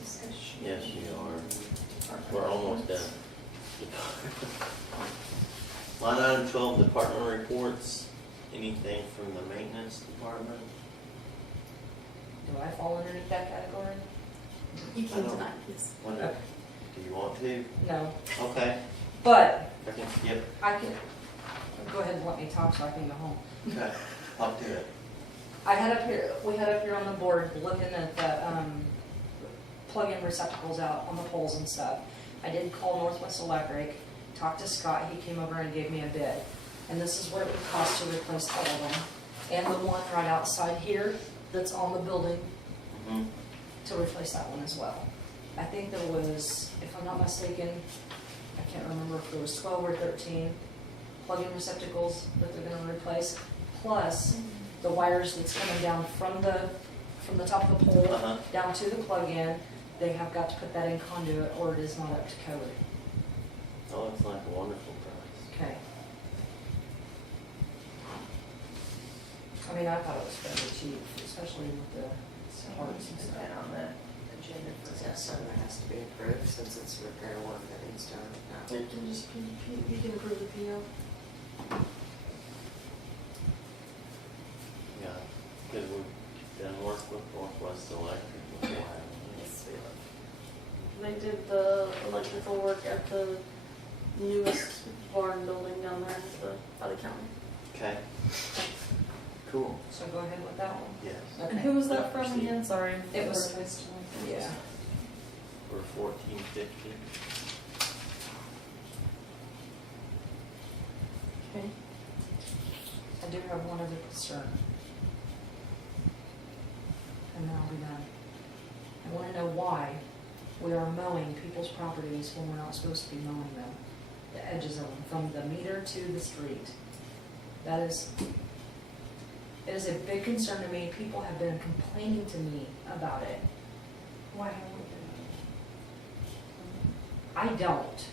Discussion. Yes, you are. We're almost done. Line item 12, department reports. Anything from the maintenance department? Do I fall underneath that category? You I can don't- tonight, yes. Wonder, do you want to? No. Okay, But I can skip. I can, go ahead and let me talk so I can go home. Okay, I'll do it. We had up here on the board looking at the, plug-in receptacles out on the poles and stuff. I did call Northwest Electric, talked to Scott, he came over and gave me a bid. And this is what it would cost to replace all of them. And the one right outside here that's on the building, Mhm. to replace that one as well. I think there was, if I'm not mistaken, I can't remember if there was 12 or 13 plug-in receptacles that they're gonna replace, plus the wires that's coming down from the top of the pole Uh-huh. down to the plug-in. They have got to put that in conduit or it is not up to code. That looks like a wonderful price. Okay. I mean, I thought it was fairly cheap, especially with the So parts and put stuff. that on the agenda for Is that something that has to be approved since it's repair work that needs done? No. It can just be, you can approve the PO. Yeah, because we've done work with Northwest Electric before, haven't we? Yes, they did the electrical work at the newest barn building down there by the county. Okay. Cool. So go ahead with that one. Yes. And who was that from again? Sorry. It was- Yeah. For 1450. Okay. I do have one other concern. And then I'll be done. I want to know why we are mowing people's properties when we're not supposed to be mowing them. The edges of them, from the meter to the street. It is a big concern to me. People have been complaining to me about it. Why have we I don't.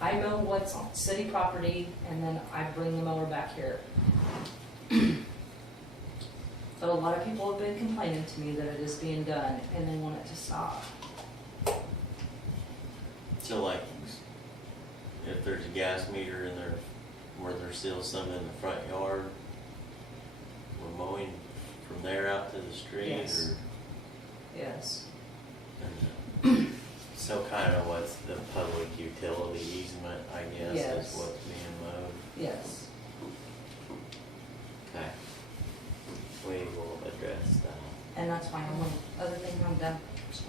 I mow what's on city property and then I bring the mower back here. But a lot of people have been complaining to me that it is being done and they want it to stop. So like, if there's a gas meter in there, where there's still some in the front yard, we're mowing from there out to the street, Yes. or? Yes. So kind of what's the public utility easement, I guess, Yes. is what's being mowed. Yes. Okay. We will address that. And that's fine, other thing I'm done, so.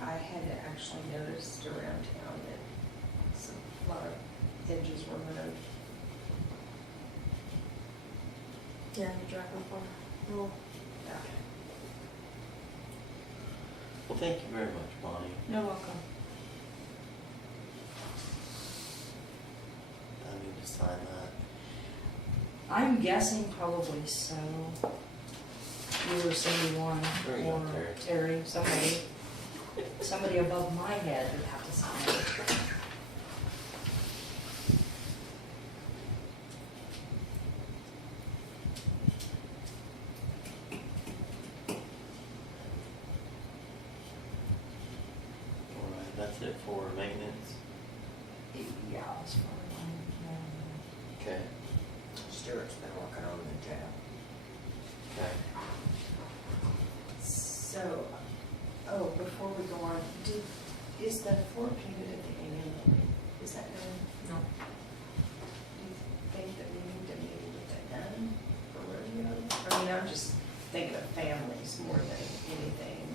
I had actually noticed around town that a lot of edges were moved. Yeah, you drive up on, well, Well, thank you very much, Bonnie. You're welcome. I need to sign that. I'm guessing probably so. You or Cindy one, There you go, or Terry. Terry, somebody above my head would have to sign it. All right, that's it for maintenance. Yeah, as far as I Okay. Stuart's been working on the jail. Okay. So, before we go on, is the floor painted at the AM building? Is that done? know. Do you think that we need to maybe get that done for rodeo? I mean, I'm just thinking of families more than anything.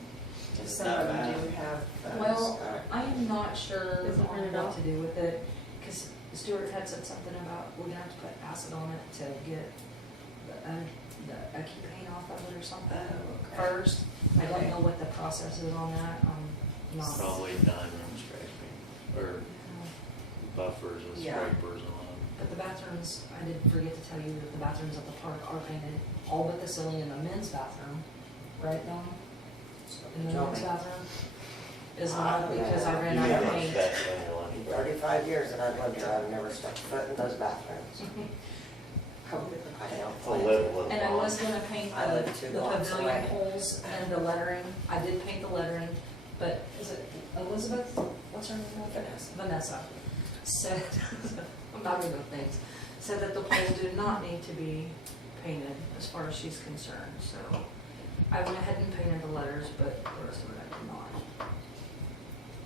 It's Some not of them bad. do have. Well, I'm not sure Is it on printed what off? to do with it, because Stuart had said something about we're gonna have to put acid on it to get the acute paint off of it or something Oh, okay. first. I don't Okay. know what the process is on that, I'm not. Probably diamond scraping or buffers with Yeah. scrapers on them. But the bathrooms, I did forget to tell you that the bathrooms at the park are painted, all but the ceiling in the men's bathroom, right, Dawn? In the Tell men's me. bathroom is Ah, not because I yeah. ran You out of never paint. expect when you're In lunch break. 35 years that I've lived here, I've never stepped foot in those bathrooms. I don't It's a plan to. level of And I was bond. gonna paint I live 2 the blocks pavilion away. poles and the lettering. I did paint the lettering, but is it Elizabeth? What's her name? Vanessa. Vanessa said, I'm not good with names, said that the poles do not need to be painted as far as she's concerned, so I went ahead and painted the letters, but the rest of it I did not.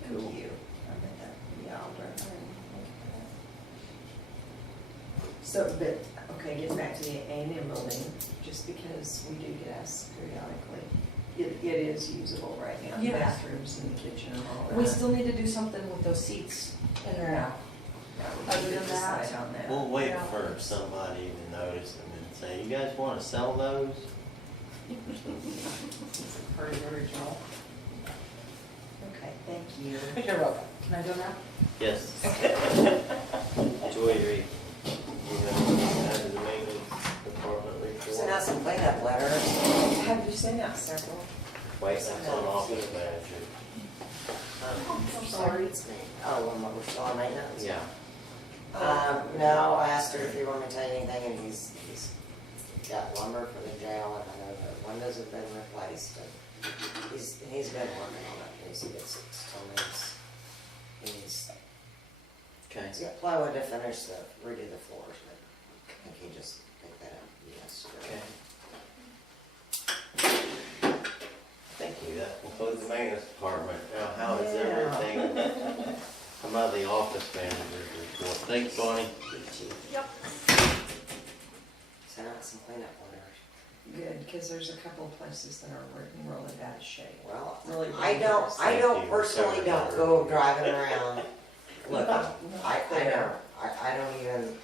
Thank you. I bet that, yeah, I'll drive by and look at that. So, but, okay, getting back to the A&M building, just because we do get asked periodically, it is usable right now, the Yes. bathrooms and the kitchen and all that. We still need to do something with those seats in there now. Yeah, we other need to than that- decide on that. We'll wait Yeah. for somebody to notice them and say, you guys wanna sell those? Part of the original. Okay, thank you. You're welcome. Can I go now? Yes. Enjoy your evening. You have the maintenance department Sent out report. some cleanup letters. Have you sent out several? Wait, that's on office manager. I'm sorry, it's me. Oh, when we're still on maintenance? Yeah. No, I asked her if he wanted me to tell you anything, and he's got lumber for the jail, and I know the windows have been replaced, and he's been working on it, he's told me he's Okay. got plywood to finish redo the floors, but I think he just picked that up yesterday. Okay. Thank you. That concludes the maintenance department. Now, how is Yeah. everything? I'm out of the office manager's report. Thanks, Bonnie. Yep. Sent out some cleanup letters. Good, because there's a couple of places that are in really bad shape. Well, Really I dangerous. don't personally don't go driving around looking. Not I there. don't. I don't even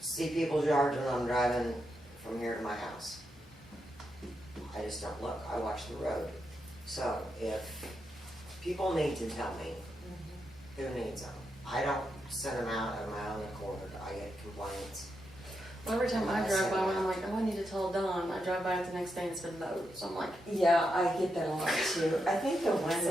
see people's yards when I'm driving from here to my house. I just don't look. I watch the road. So if people need to tell me who needs them, I don't send them out of my own accord. I get complaints. Well, every time I drive by, when I'm like, oh, I need to tell Dawn, I drive by it the next day and it's been mowed, so I'm like, Yeah, I get that a lot too. I think the one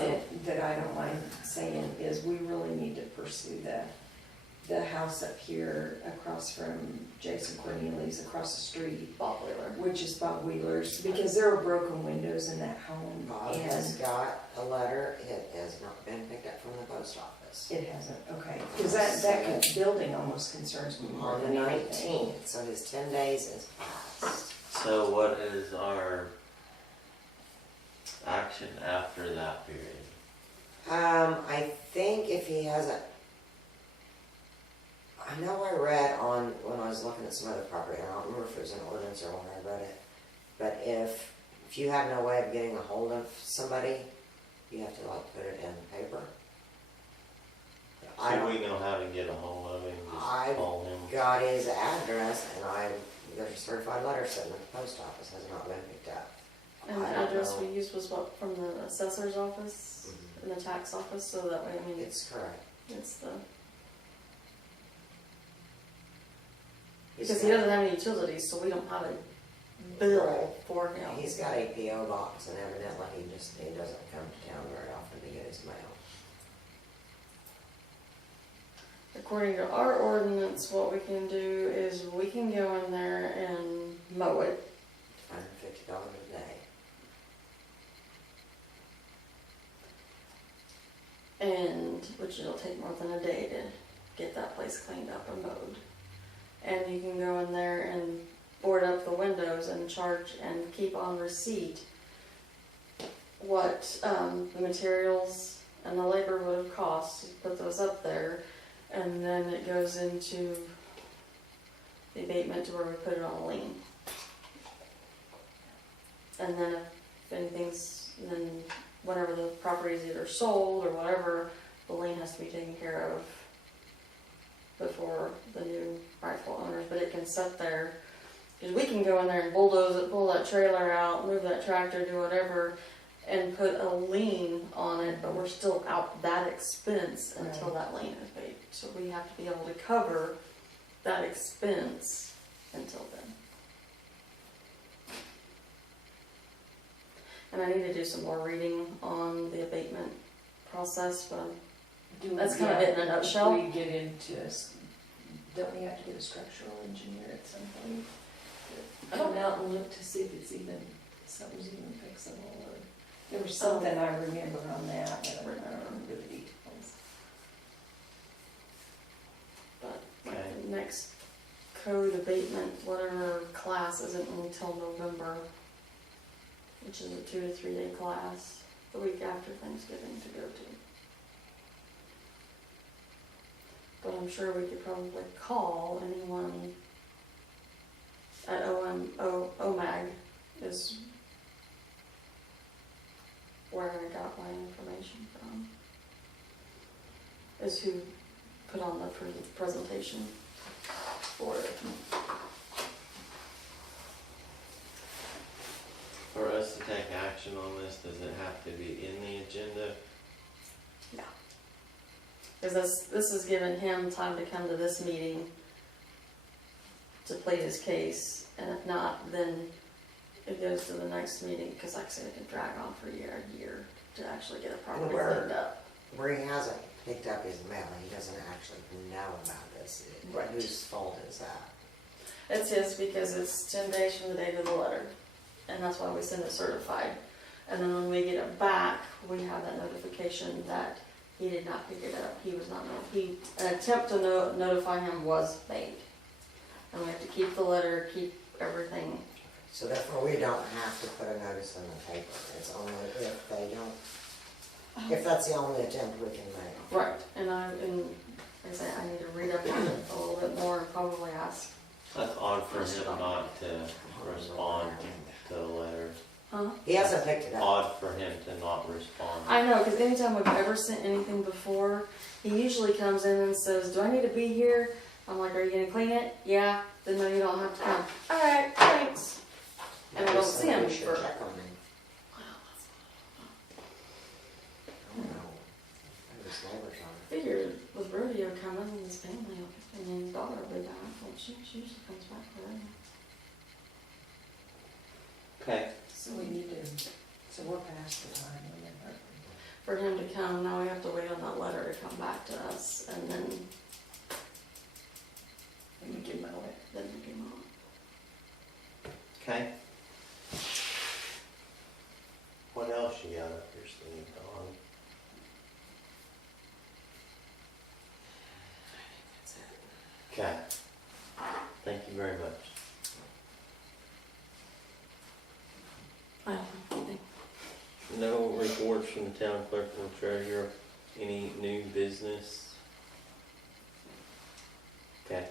that I don't mind saying is we really need to pursue the house up here across from Jason Cornelius, across the street, Bob Wheeler. which is Bob Wheeler's, because there are broken windows in that home. Bob has got a letter. It has not been picked up from the post office. It hasn't, okay, because that building almost concerns me more On the than anything. 19th, so his 10 days is passed. So what is our action after that period? I think if he hasn't, I know I read on, when I was looking at some other property, I don't remember if it was an ordinance or when I read it, but if you have no way of getting a hold of somebody, you have to like put it in paper. I So don't, we know how to get a hold of him, I just call him. got his address and there's a certified letter sitting at the post office, has not been picked up. And the I don't address know. we used was what, from the assessor's office Mhm. and the tax office, so that way, I mean, It's correct. it's the, He's because he got- doesn't have any utilities, so we don't have a bill Right. for him. He's got a P.O. box and evidently he doesn't come to town very often to get his mail. According to our ordinance, what we can do is we can go in there and mow it. $150 a day. And, which it'll take more than a day to get that place cleaned up and mowed. And you can go in there and board up the windows and charge and keep on receipt what the materials and the labor would have cost to put those up there. And then it goes into the abatement to where we put it on a lien. And then if anything's, then whenever the property is either sold or whatever, the lien has to be taken care of before the new rightful owners, but it can sit there. Because we can go in there and bulldoze it, pull that trailer out, move that tractor, do whatever, and put a lien on it, but we're still out that expense until that lien is paid. So we have to be able to cover that expense until then. And I need to do some more reading on the abatement process, but that's kind of it in a nutshell. We get into this, don't we have to get a structural engineer at some point? to Come out and look to see if it's even, something's even fixable, or, there was something I remember on that, but I don't remember the details. But Okay. the next code abatement, whatever class, isn't until November, which is a 2 to 3 day class, the week after Thanksgiving to go to. But I'm sure we could probably call anyone at OMAG is where I got my information from, is who put on the presentation for it. For us to take action on this, does it have to be in the agenda? Because this has given him time to come to this meeting to plead his case, and if not, then it goes to the next meeting, because like I said, it can drag on for a year to actually get a property Where? cleaned up. Where he hasn't picked up his mail, he doesn't actually know about this. Right. Whose fault is that? It's his because it's 10 days from the date of the letter, and that's why we send it certified. And then when we get it back, we have that notification that he did not pick it up. He was not an attempt to notify him was made. And we have to keep the letter, keep everything. So therefore, we don't have to put a notice in the paper. It's only if they don't, if that's the only attempt we can make. Right, and like I say, I need to read up on it a little bit more and probably ask. That's odd for him not to respond to the letter. Huh? He hasn't picked it up. Odd for him to not respond. I know, because anytime we've ever sent anything before, he usually comes in and says, "Do I need to be here?" I'm like, "Are you gonna clean it?" "Yeah." "Then no, you don't have to come." "All right, thanks." And I don't see him We should for. check on him. I don't know. Maybe his neighbors on it. Figured with rodeo coming and his family and his daughter will be back. Well, she usually comes back for rodeo. Okay. So we need to, so we're past the time, remember? For him to come, now we have to wait on that letter to come back to us, and then And we can mow it. we can mow it. Okay. What else you got up your sleeve, Dawn? That's it. Okay. Thank you very much. from the town clerk or treasurer. Any new business? Okay.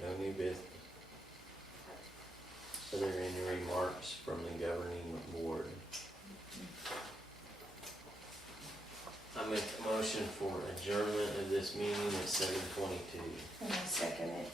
No new business. Are there any remarks from the governing board? I make a motion for adjournment of this meeting at 7:22. And I second it.